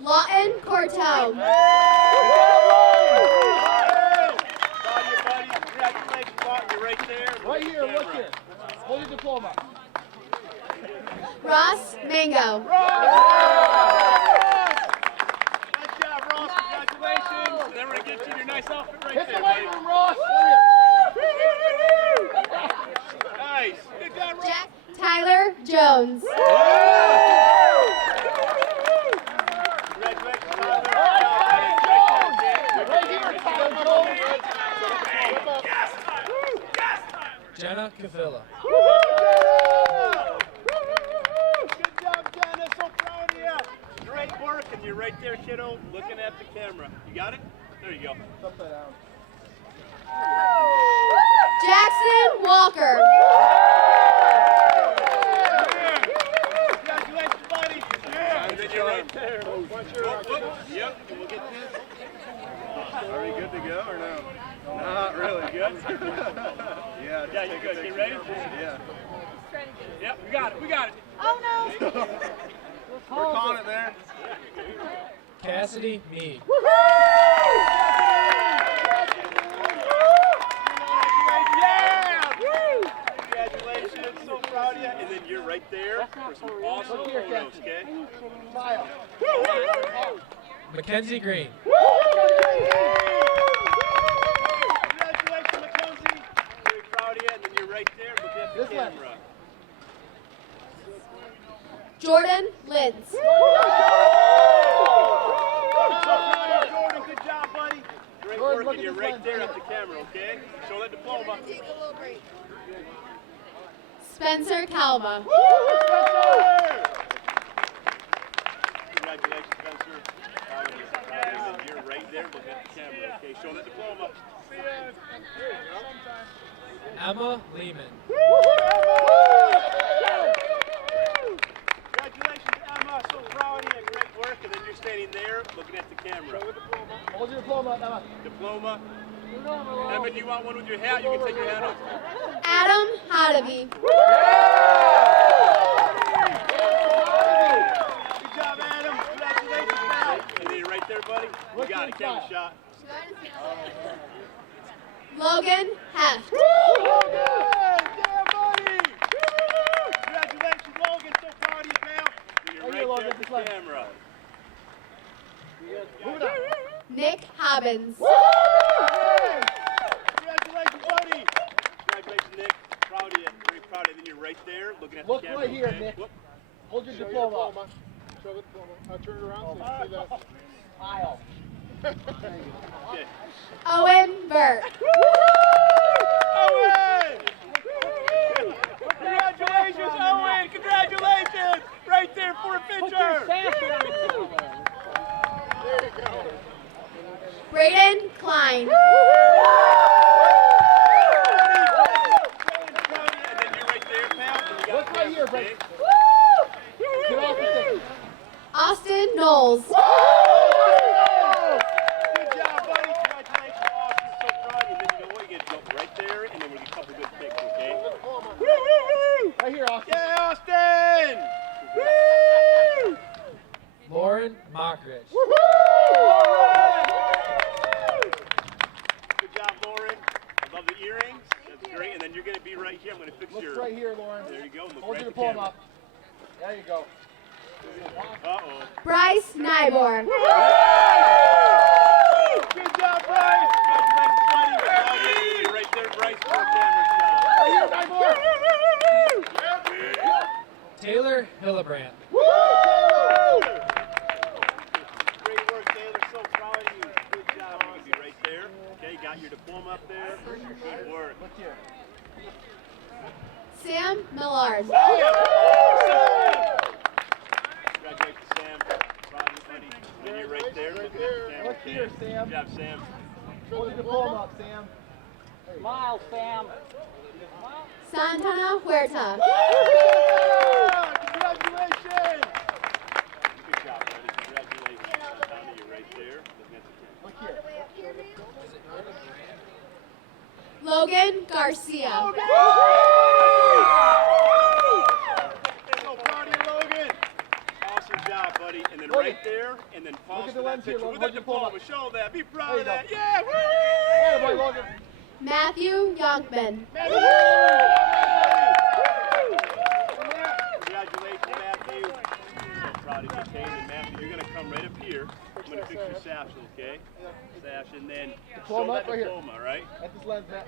Lawton Corto. Buddy. Congratulations, Lawton. You're right there. Right here, look here. Hold your diploma. Ross Mango. Good job, Ross. Congratulations. And then we're going to get you your nice outfit right Hit there, the weight buddy. room, Ross. Nice. Good job, Ross. Jack Tyler Jones. Congratulations, Tyler. Right here, Tyler. Jenna Cavilla. Good job, Dennis. So proud of you. Great work, and you're right there, kiddo, looking at the camera. You got it? There you go. Jackson Walker. Congratulations, buddy. And then you're right there. Yep, we'll get this. Are we good to go or no? Not really. Good? Yeah, Yeah, you good. You ready? Yeah. Yep, we got it. Oh no. We're calling it there. Cassidy Mead. Congratulations, so proud of you. And then you're right there for some awesome photos, okay? Smile. Mackenzie Green. Congratulations, Mackenzie. Very proud of you. And then you're right there looking at the camera. Jordan Lintz. Jordan, good job, buddy. Great work, and you're right there at the camera, okay? Show that diploma. Spencer Calva. Congratulations, Spencer. Proud of you. You're right there looking at the camera, okay? Show that diploma. Emma Lehman. Congratulations, Emma. So proud of you. Great work. And then you're standing there looking at the camera. Hold your diploma, Emma. Diploma. Emma, do you want one with your hat? You can take your hat off. Adam Hodaby. Good job, Adam. Congratulations, pal. And then you're right there, buddy. You got it. Camera shot. Logan Heft. Yeah, buddy. Congratulations, Logan. So proud of you, pal. And you're right there at the camera. Nick Hobbins. Congratulations, buddy. Congratulations, Nick. Proud of you. Very proud of you. Then you're right there looking at Look the camera. right here, okay? Nick. Whoop. Hold your diploma. Show the diploma. Turn it around so you can see that. Smile. Okay. Owen Burke. Owen! Congratulations, Owen! Congratulations! Right there for a picture! Braden Klein. And then you're right there, pal. And you got Look right here, okay? Brady. Get off the thing. Austin Knowles. Good job, buddy. Congratulations, Austin. So proud of you. And then you know what? You get to jump right there, and then we'll get a couple good pics, okay? Right here, Austin. Yeah, Austin! Lauren Mockridge. Good job, Lauren. I love the earrings. That's great. And then you're going to be right here. I'm going to fix Look your... right here, Lauren. There you go. Look Hold right your at the diploma camera. up. There you go. Uh-oh. Bryce Nyborg. Good job, Bryce. Congratulations, buddy. Proud of you. You're right there, Bryce, for a camera shot. Right here, Nyborg. Taylor Hillebrand. Great work, Taylor. So proud of you. Good job. You can be right there. Okay, got your diploma up there. Good work. Look here. Sam Millard. Congratulations, Sam. Proud of you, buddy. And you're right there. Look at the camera. Look here, Sam. Good job, Sam. Hold your diploma up, Sam. Smile, Sam. Santana Huerta. Congratulations. Good job, buddy. Congratulations. Tommy, you're right there. Looking at the camera. Look here. Logan Garcia. So proud of you, Logan. Awesome job, buddy. And then right there, and then pause at for the that lens here, picture Logan. with that Hold your diploma. Show that. Be proud There of you that. go. Yeah. Hey, boy, Woo! Logan. Matthew Youngman. Congratulations, Matthew. So proud of you, Kane and Matthew. You're going to come right up here. I'm going to fix your satchel, okay? Sash, and then show Diploma that right here. diploma, all right? At this lens, Matt.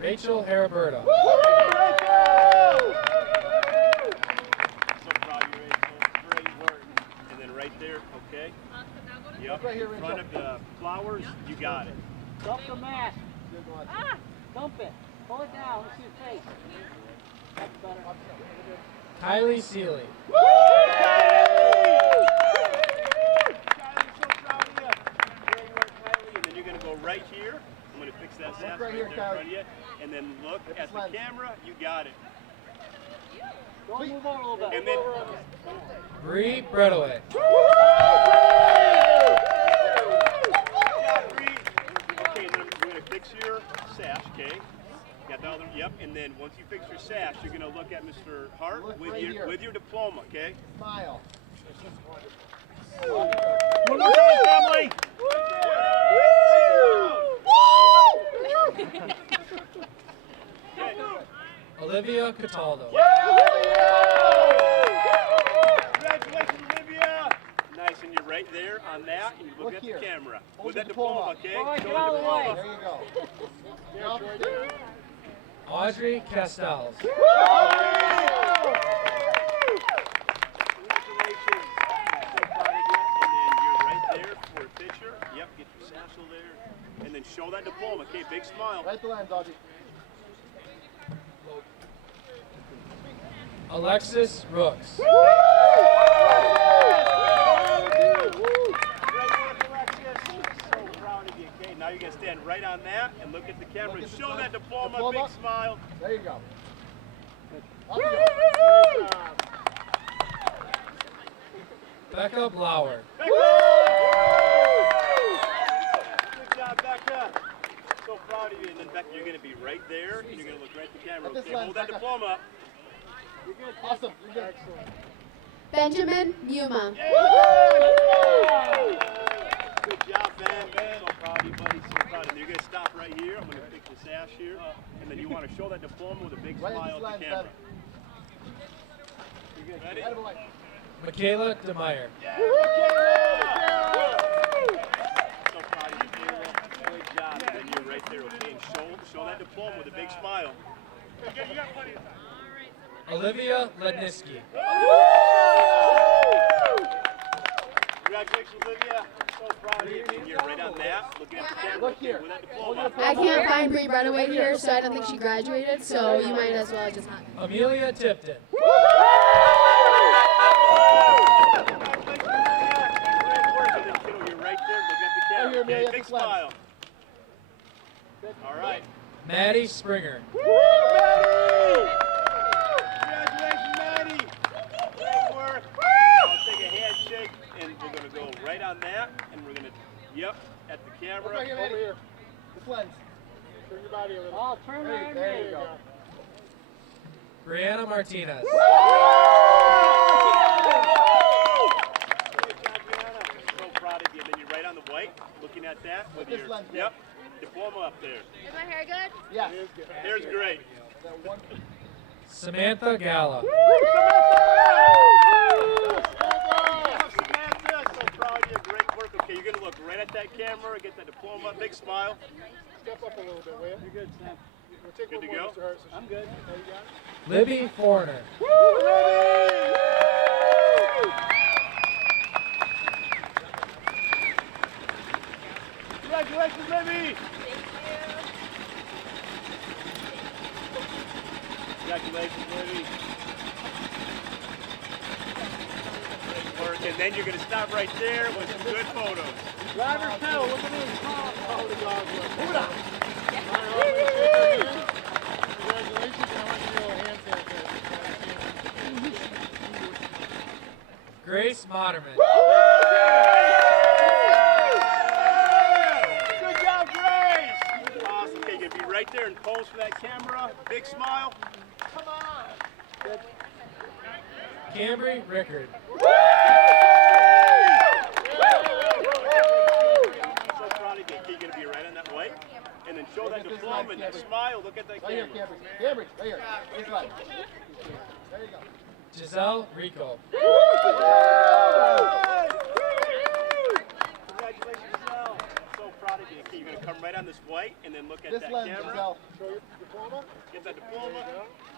Rachel Heriberto. So proud of you, Rachel. Great work. And then right there, okay? Yep. Right here, In front of the flowers, you got it. Dump the mask. Dump it. Pull it down. Let's see your face. That's better. Kylie Seeley. Kylie, so proud of you. Great work, Kylie. And then you're going to go right here. I'm going to fix that sash right here, there in front of Kylie. you. And then look at the lens. camera. You got it. Don't move over a little bit. And then Bree Bredoway. Good job, Bree. Okay, and then we're going to fix your sash, okay? Got the other, yep. And then once you fix your sash, you're going to look at Mr. Hart Look with right your here. with your diploma, okay? Smile. One more time, family. Olivia Cataldo. Congratulations, Olivia. Nice, and you're right there on that, and you look at the camera. With that diploma, okay? Boy, Show get out of the way. There you go. Audrey Castells. Congratulations. So proud of you. And then you're right there for a picture. Yep, get your satchel there. And then show that diploma, okay? Big smile. Right the lens, Audrey. Alexis Rooks. Great work, Alexis. So proud of you, okay? Now you're going to stand right on that and look at the camera and show that diploma. Big smile. There you go. Becca Blauer. Becca! Good job, Becca. So proud of you. And then, Becca, you're going to be right there, and you're going to look right at the camera. Okay, hold that diploma up. You're good. Awesome. You're good. Excellent. Benjamin Muma. Good job, Ben. So proud of you, buddy. So proud of you. You're going to stop right here. I'm going to pick the sash here. And then you want to show that diploma with a big smile at the camera. You're good. Ready? Michaela DeMeyer. So proud of you, Michaela. Good job. And then you're right there, okay? And show that diploma with a big smile. You got plenty of time. Olivia Ledniski. Congratulations, Olivia. So proud of you. And you're right on that. Looking at the camera. Look here. With that diploma. I can't find Bree Runaway here, so I don't think she graduated, so you might as well just not. Amelia Tipton. Congratulations, Olivia. Great work. And then, kiddo, you're right there. Look at the camera. Here, Amelia, Okay, big this lens. smile. All right. Maddie Springer. Congratulations, Maddie. Great work. I'll take a handshake, and we're going to go right on that, and we're going to, yep, at the camera. Over here. This lens. Turn your body a little. Oh, turn around. There you go. Brianna Martinez. Great job, Brianna. So proud of you. And then you're right on the white, looking at that with This your, lens, yep, diploma up there. Is my hair good? Yes. Hair's great. That one. Samantha Gala. Samantha, so proud of you. Great work. Okay, you're going to look right at that camera, get that diploma, big smile. Step up a little bit, will you? You're good, Sam. We'll take Good one to more, go? Mr. Harrison. I'm good. There you got it. Libby Forner. Congratulations, Libby. Congratulations, Libby. Great work. And then you're going to stop right there with some good photos. Driver's pedal, look at me. Oh, the dog. Move it up. Congratulations. I want you to do a hand sanitizer. Grace Moderman. Good job, Grace. Awesome. Okay, you're going to be right there and pose for that camera. Big smile. Come on. Good. Cambry Rickard. So proud of you. Okay, you're going to be right on that white. And then show that diploma and smile. Look at that Right here, camera. Cambridge. Right here. This lens. There you go. Giselle Rico. Congratulations, Giselle. So proud of you. Okay, you're going to come right on this white and then look at This that lens, camera. Giselle. Show your diploma. Get that diploma.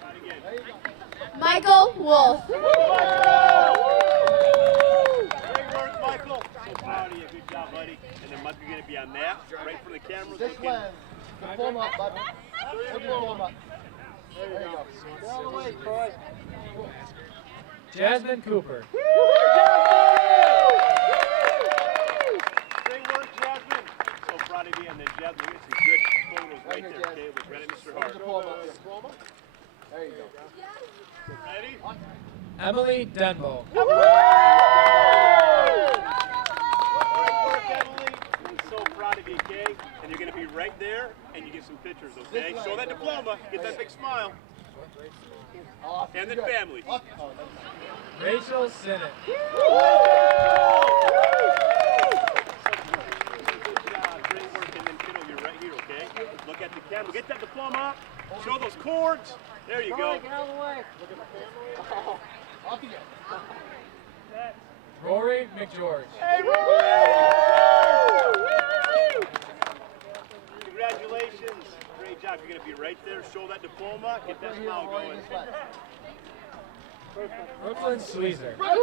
Try it again. There you go. Michael Wolf. Great work, Michael. So proud of you. Good job, buddy. And then Mike, you're going to be on that, right from the camera. This looking. lens. Diploma up, bud. Put your diploma up. There you go. Get out of the way, Troy. Jasmine Cooper. Great work, Jasmine. So proud of you. And then Jasmine, we get some good photos right there. Okay, with Red and Mr. Hart. Diploma. There you go. Ready? Emily Denbo. Great work, Emily. I'm so proud of you, okay? And you're going to be right there, and you get some pictures, okay? Show that diploma. Get that big smile. Awesome. And then Good. family. Oh, that's Rachel Sinnott. Good job. Great work. And then kiddo, you're right here, okay? Look at the camera. Get that diploma up. Show those cords. There you go. Get out of the way. off you go. Rory McGeorge. Congratulations. Great job. You're going to be right there. Show that diploma. Get that smile going. Brooklyn Sweezer. Great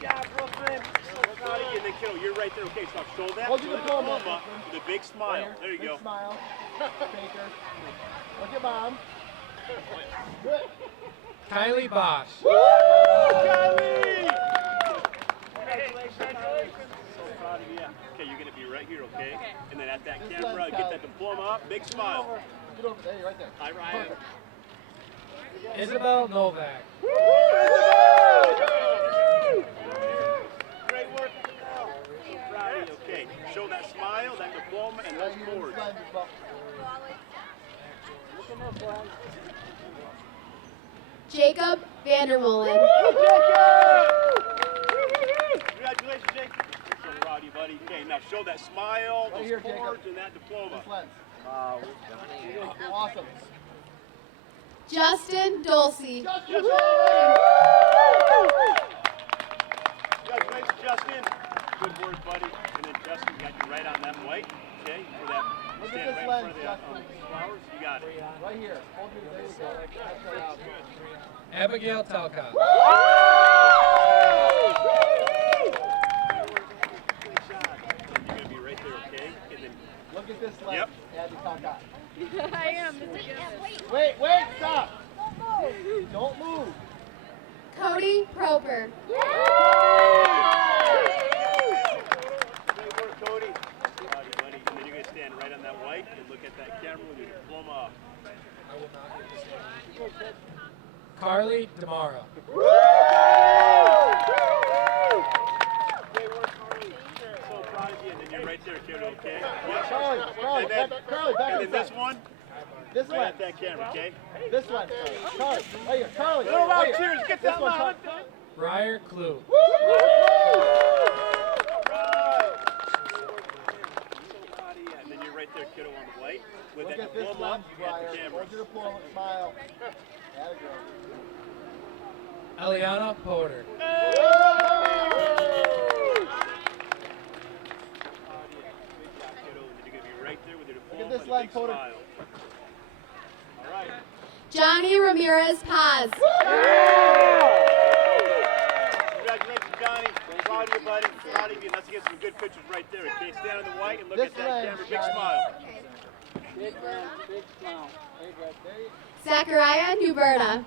job, Brooklyn. So proud of you. And then, kiddo, you're right there. Okay, so show that Hold your diploma with a big smile. There you Big go. smile. Baker. Look at mom. Good. Kylie Bosch. Kylie! Congratulations. So proud of you. Okay, you're going to be right here, okay? And then at that camera, get that diploma up. Big smile. Get over there, right there. Hi, Ryan. Isabel Novak. Great work, Isabel. So proud of you. Okay, show that smile, that diploma, and those cords. Jacob Vandermolen. Congratulations, Jake. So proud of you, buddy. Okay, now show that smile, those here, cords, Jacob. and that diploma. This lens. Awesome. Justin Dulce. Congratulations, Justin. Good work, buddy. And then Justin got you right on that white. Okay, for that. Look at Stand this right lens, in front of Justin. the flowers. You got it. Right here. Hold me. There you go. That's right out. Abigail Talcott. Good shot. And you're going to be right there, okay? And then Look at this lens. Yep. Abby Talcott. I am, Mr. Gillis. Wait, stop. Don't move. Cody Proper. great work, Cody. Proud of you, buddy. And then you're going to stand right on that white and look at that camera with your diploma up. Carly Demara. Great work, Carly. So proud of you. And then you're right there, kiddo, okay? Yep. Carly, And then, Carly, back and then inside. this one, This right lens. at that camera, okay? This one. Carly, right here. Carly. Little right round here. cheers. Get This that one, loud. Carly. Briar Clue. So proud of you. And then you're right there, kiddo, on the white with Look that at this diploma lens, up at Briar. the camera. Hold your diploma. Smile. There you go. Eliana Porter. Look at this lens, Porter. All right. Johnny Ramirez Paz. Congratulations, Johnny. Proud of you, buddy. Proud of you. Let's get some good pictures right there. Okay, stand on the white and look This at that lens, camera. Big Johnny. smile. Big man, big smile. Very good. Zachariah Nuberta.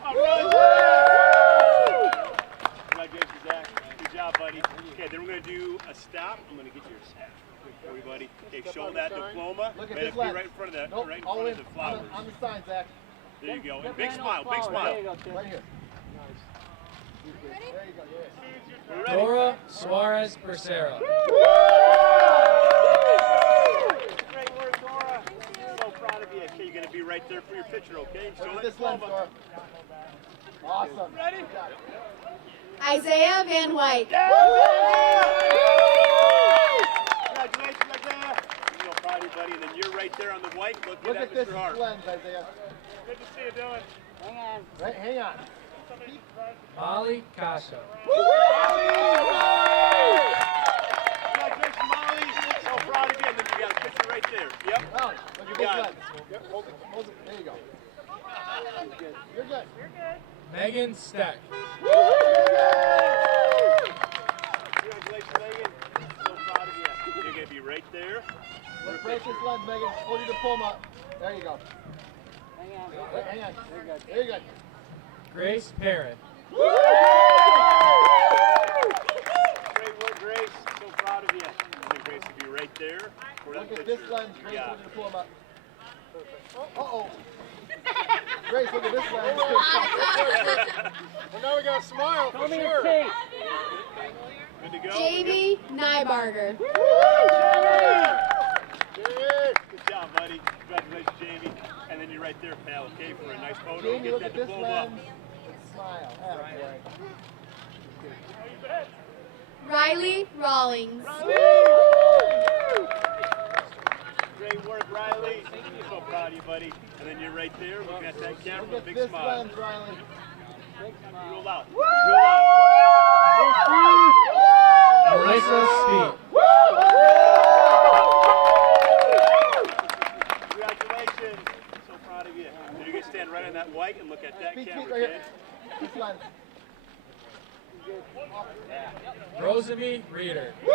Congratulations, Zach. Good job, buddy. Okay, then we're going to do a stop. I'm going to get yours for you, buddy. Okay, show that diploma. Look at right this up here, lens. right in front of that, Nope, right in all front in. of the flowers. On the sign, Zach. There you go. And Good big man, smile, big flowers. smile. There you go, Tim. Right here. There you go. Yes. We're ready. Dora Suarez Becerra. Great work, Dora. So proud of you. Okay, you're going to be right there for your picture, okay? Show Look at that this lens, diploma. Dora. Awesome. Ready? Good job. Isaiah Van White. Congratulations, Isaiah. I'm so proud of you, buddy. And then you're right there on the white. Look Look at at that, this Mr. Hart. lens, Isaiah. Good to see you doing. Hang on. Right, hang on. Molly Kasha. Congratulations, Molly. So proud of you. And then you got a picture right there. Yep. Oh, look at You this got it. lens. Yep, hold it. There you go. You're good. Megan Steck. Congratulations, Megan. So proud of you. You're going to be right there. Let's break this lens, Megan. Hold your diploma. There you go. Hang on. Wait, hang on. Very good. There you go. Grace Perrin. Great work, Grace. So proud of you. And then Grace will be right there for that Look at picture. this lens, Grace. Yeah. Hold your diploma. Uh-oh. Grace, look at this lens. Well, now we got a smile Show for me sure. your teeth. Good to go. Jamie Nybarger. Good. Good job, buddy. Congratulations, Jamie. And then you're right there, pal, okay, for a nice photo. Jamie, Get look that at this diploma. lens and smile. Attaboy. Riley Rawlings. Great work, Riley. I'm so proud of you, buddy. And then you're right there, looking at that camera, Look at big this smile. lens, Riley. Roll out. Melissa Speed. Congratulations. So proud of you. So you're going to stand right on that white and look at that Speak, camera, speak, right okay? here. This lens. Rosalie Reeder. So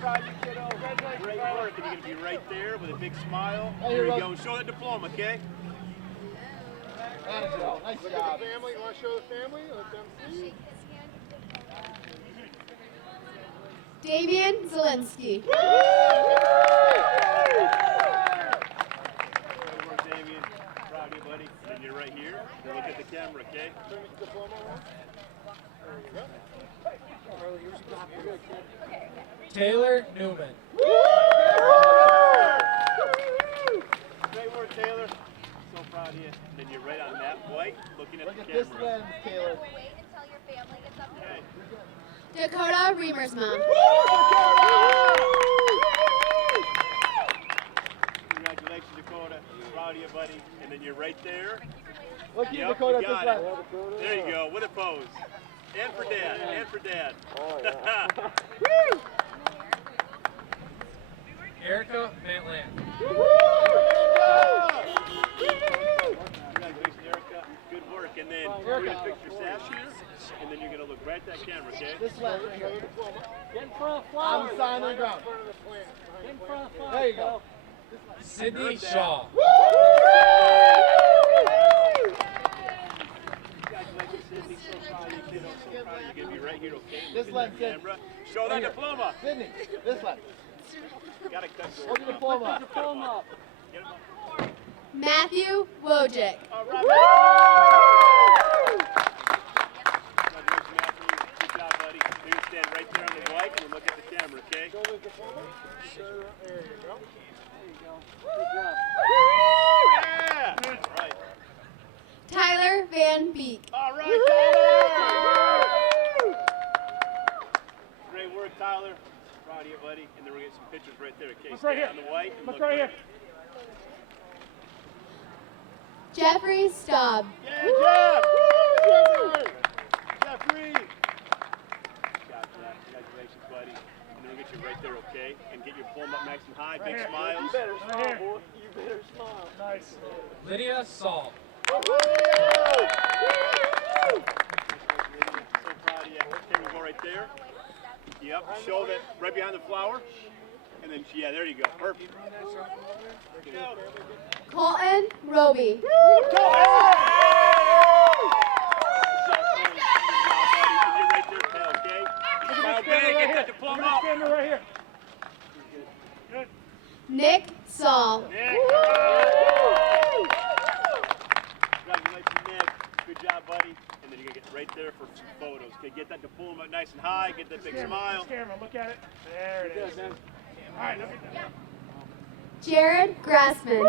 proud of you, kiddo. Great work. And you're going to be right there with a big smile. Right Here here, we Rose. go. Show that diploma, okay? Angelo, nice Look job. at the family. You want to show the family? Let them see. Damian Zielinski. Good work, Damien. Proud of you, buddy. And you're right here. Now look at the camera, okay? Bring the diploma around. There you go. Taylor Newman. Great work, Taylor. So proud of you. And then you're right on that white, looking at Look the at camera. this lens, Taylor. Okay. Dakota Reamersma. Congratulations, Dakota. Proud of you, buddy. And then you're right there. Look at you, Yep, Dakota, you this got lens. it. There you go, with a pose. And for Dad, and for Dad. Erica Van Land. Congratulations, Erica. Good work. And then we're going to fix your sash here, and then you're going to look right at that camera, okay? This lens right here. Get in front of On flowers. the sign on the ground. Get in front of flowers. There you go. Sydney Shaw. Congratulations, Sydney. So proud of you, kiddo. So proud of you. You're going to be right here, okay? This Look at lens, the Sid. camera. Show that Right here. diploma. Sydney, this lens. Got to cut Hold the diploma. Diploma up. Get him up. Matthew Wojcik. All right. Congratulations, Matthew. Good job, buddy. So you stand right there on the white and look at the camera, okay? Show the diploma. There you go. Good job. Yeah! All right. Tyler Van Beek. All right, Tyler! Great work, Tyler. Proud of you, buddy. And then we're going to get some pictures right there, okay? Look right Stand here. on the white and Look look right here. Jeffrey Staub. Yeah, Jeff! Jeffrey! Good job, Jeff. Congratulations, buddy. And then we'll get you right there, okay? And get your form up nice and high. Big here. smiles. You better Right smile, here. boy. You better smile. Nice. Lydia Saul. So proud of you. Okay, we'll go right there. Yep, show that right behind the flower. And then, yeah, there you go. Perfect. Colton Roby. You're right there, pal, okay? Smile big, get that diploma up. Camera right here. Good. Nick Saul. Nick. Congratulations, Nick. Good job, buddy. And then you're going to get right there for some photos. Okay, get that diploma nice and high, get that big smile. This camera, look at it. There it is. All right, look at that. Jared Grassman. Good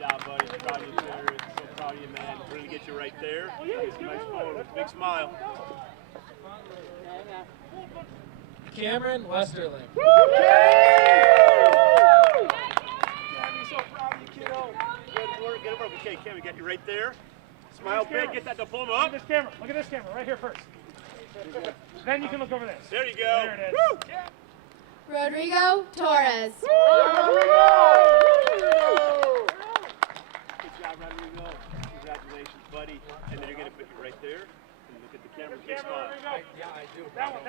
job, buddy. Proud of you, Jared. So proud of you, man. We're going to get you right there. Get some nice photos. Big smile. Cameron Westerling. I'm so proud of you, kiddo. Good work, good work. Okay, Cam, we got you right there. Smile big, get that diploma Look up. at this camera. Look at this camera right here first. Then you can look over this. There you go. There it is. Woo! Rodrigo Torres. Good job, Rodrigo. Congratulations, buddy. And then you're going to put you right there and look at the camera. Big smile. Yeah, I do. That one.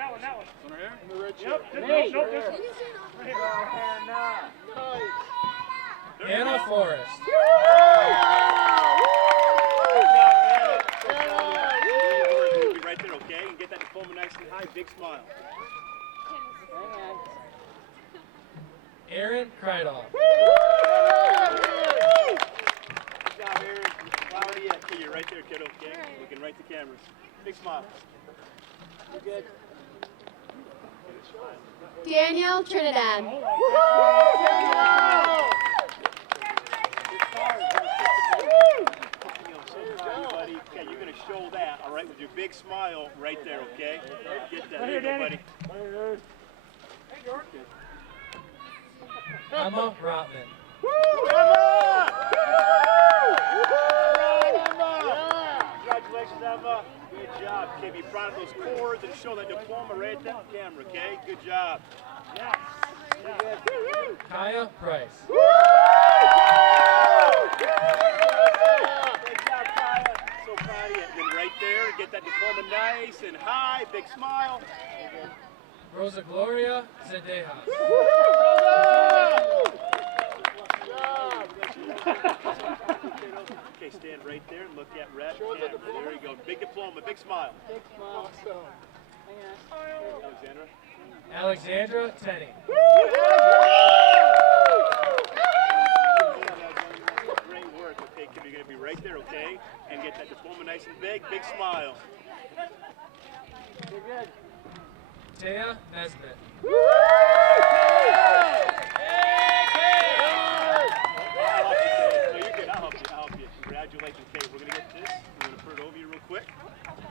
Right here? In the red Yep. Nope, this one. Right here. There you Anna go. Forrest. Good job, Anna. So proud of you. You'll be right there, okay? And get that diploma nice and high. Big smile. Aaron Krydoff. Good job, Aaron. Proud of you. Okay, you're right there, kiddo, okay? Looking right to cameras. Big smile. Daniel Trinidad. Okay, you're going to show that, all right, with your big smile right there, okay? Get that. There you go, buddy. Emma Rotman. Congratulations, Emma. Good job. Okay, be proud of those cords and show that diploma right at that camera, okay? Good job. Yes. Kaya Price. Good job, Kaya. So proud of you. And then right there, get that diploma nice and high. Big smile. Rosa Gloria Zendejas. Okay, stand right there and look at red camera. There you go. Big diploma, big smile. Big smile. Alexandra. Alexandra Tenney. Great work. Okay, Kim, you're going to be right there, okay? And get that diploma nice and big. Big smile. You're good. Taya Nesbitt. I'll help you. Congratulations. Okay, we're going to get this. We're going to put it over you real quick.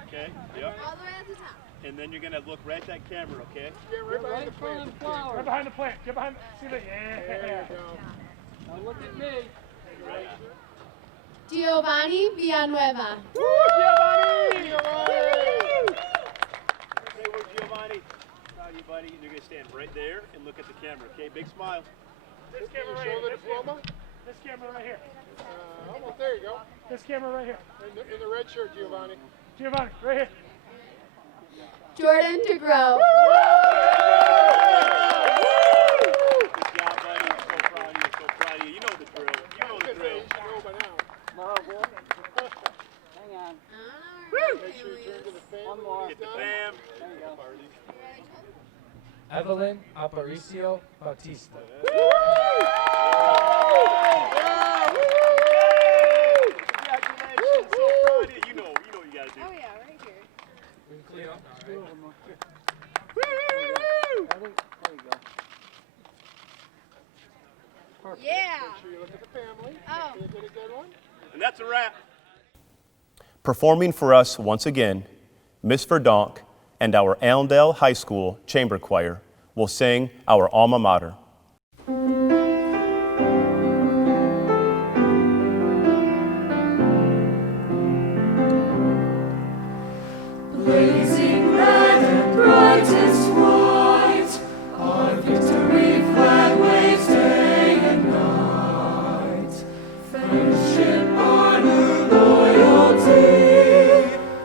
Okay, yep. All the way at the top. And then you're going to look right at that camera, okay? Get right behind the plant. Right behind the plant. Get behind. See that? Yeah. There you go. Now look at me. Right. Giovanni Villanueva. Giovanni! Say word, Giovanni. Proud of you, buddy. And you're going to stand right there and look at the camera, okay? Big smile. This camera right here. This camera right here. Almost there you go. This camera right here. In the red shirt, Giovanni. Giovanni, right here. Jordan DeGrow. Good job, buddy. So proud of you. So proud of you. You know the drill. You know the drill. You should know by now. No, boy. Hang on. Make sure you turn to the fan. One more. Hit the fam. There you go. Evelyn Aparicio Bautista. Congratulations. So proud of you. You know what you got to do. Oh yeah, right here. We can clean up now, right? There you go. Perfect. Yeah. Make sure you look at the family. Oh. You did a good one. And that's a wrap. Performing for us once again, Miss Verdonk and our Allendale High School Chamber Choir will sing our alma mater. Blazing red and brightest white, our victory flag waves day and night. Friendship, honor, loyalty,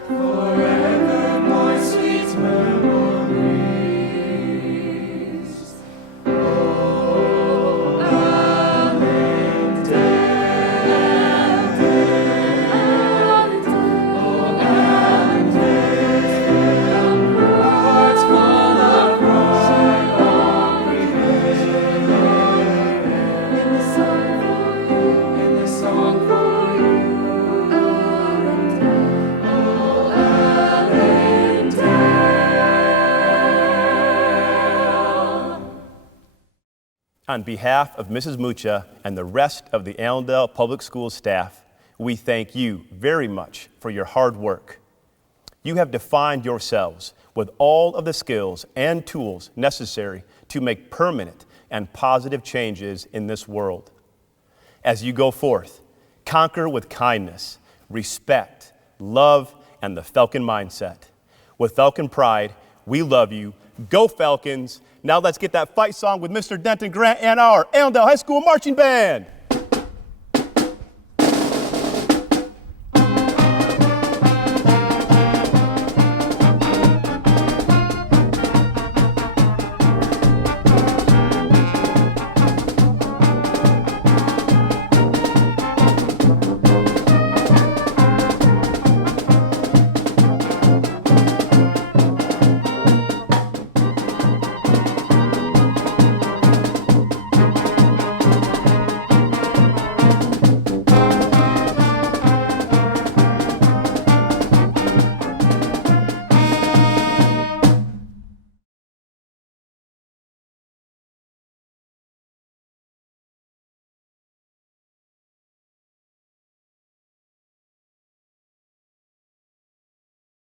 forever my sweet memories. Oh, Allendale, hearts full of pride, long remain. In the song for you, oh, Allendale. On behalf of Mrs. Mucha and the rest of the Allendale Public Schools staff, we thank you very much for your hard work. You have defined yourselves with all of the skills and tools necessary to make permanent and positive changes in this world. As you go forth, conquer with kindness, respect, love, and the Falcon mindset. With Falcon pride, we love you. Go Falcons! Now let's get that fight song with Mr. Denton Grant and our Allendale High School Marching Band.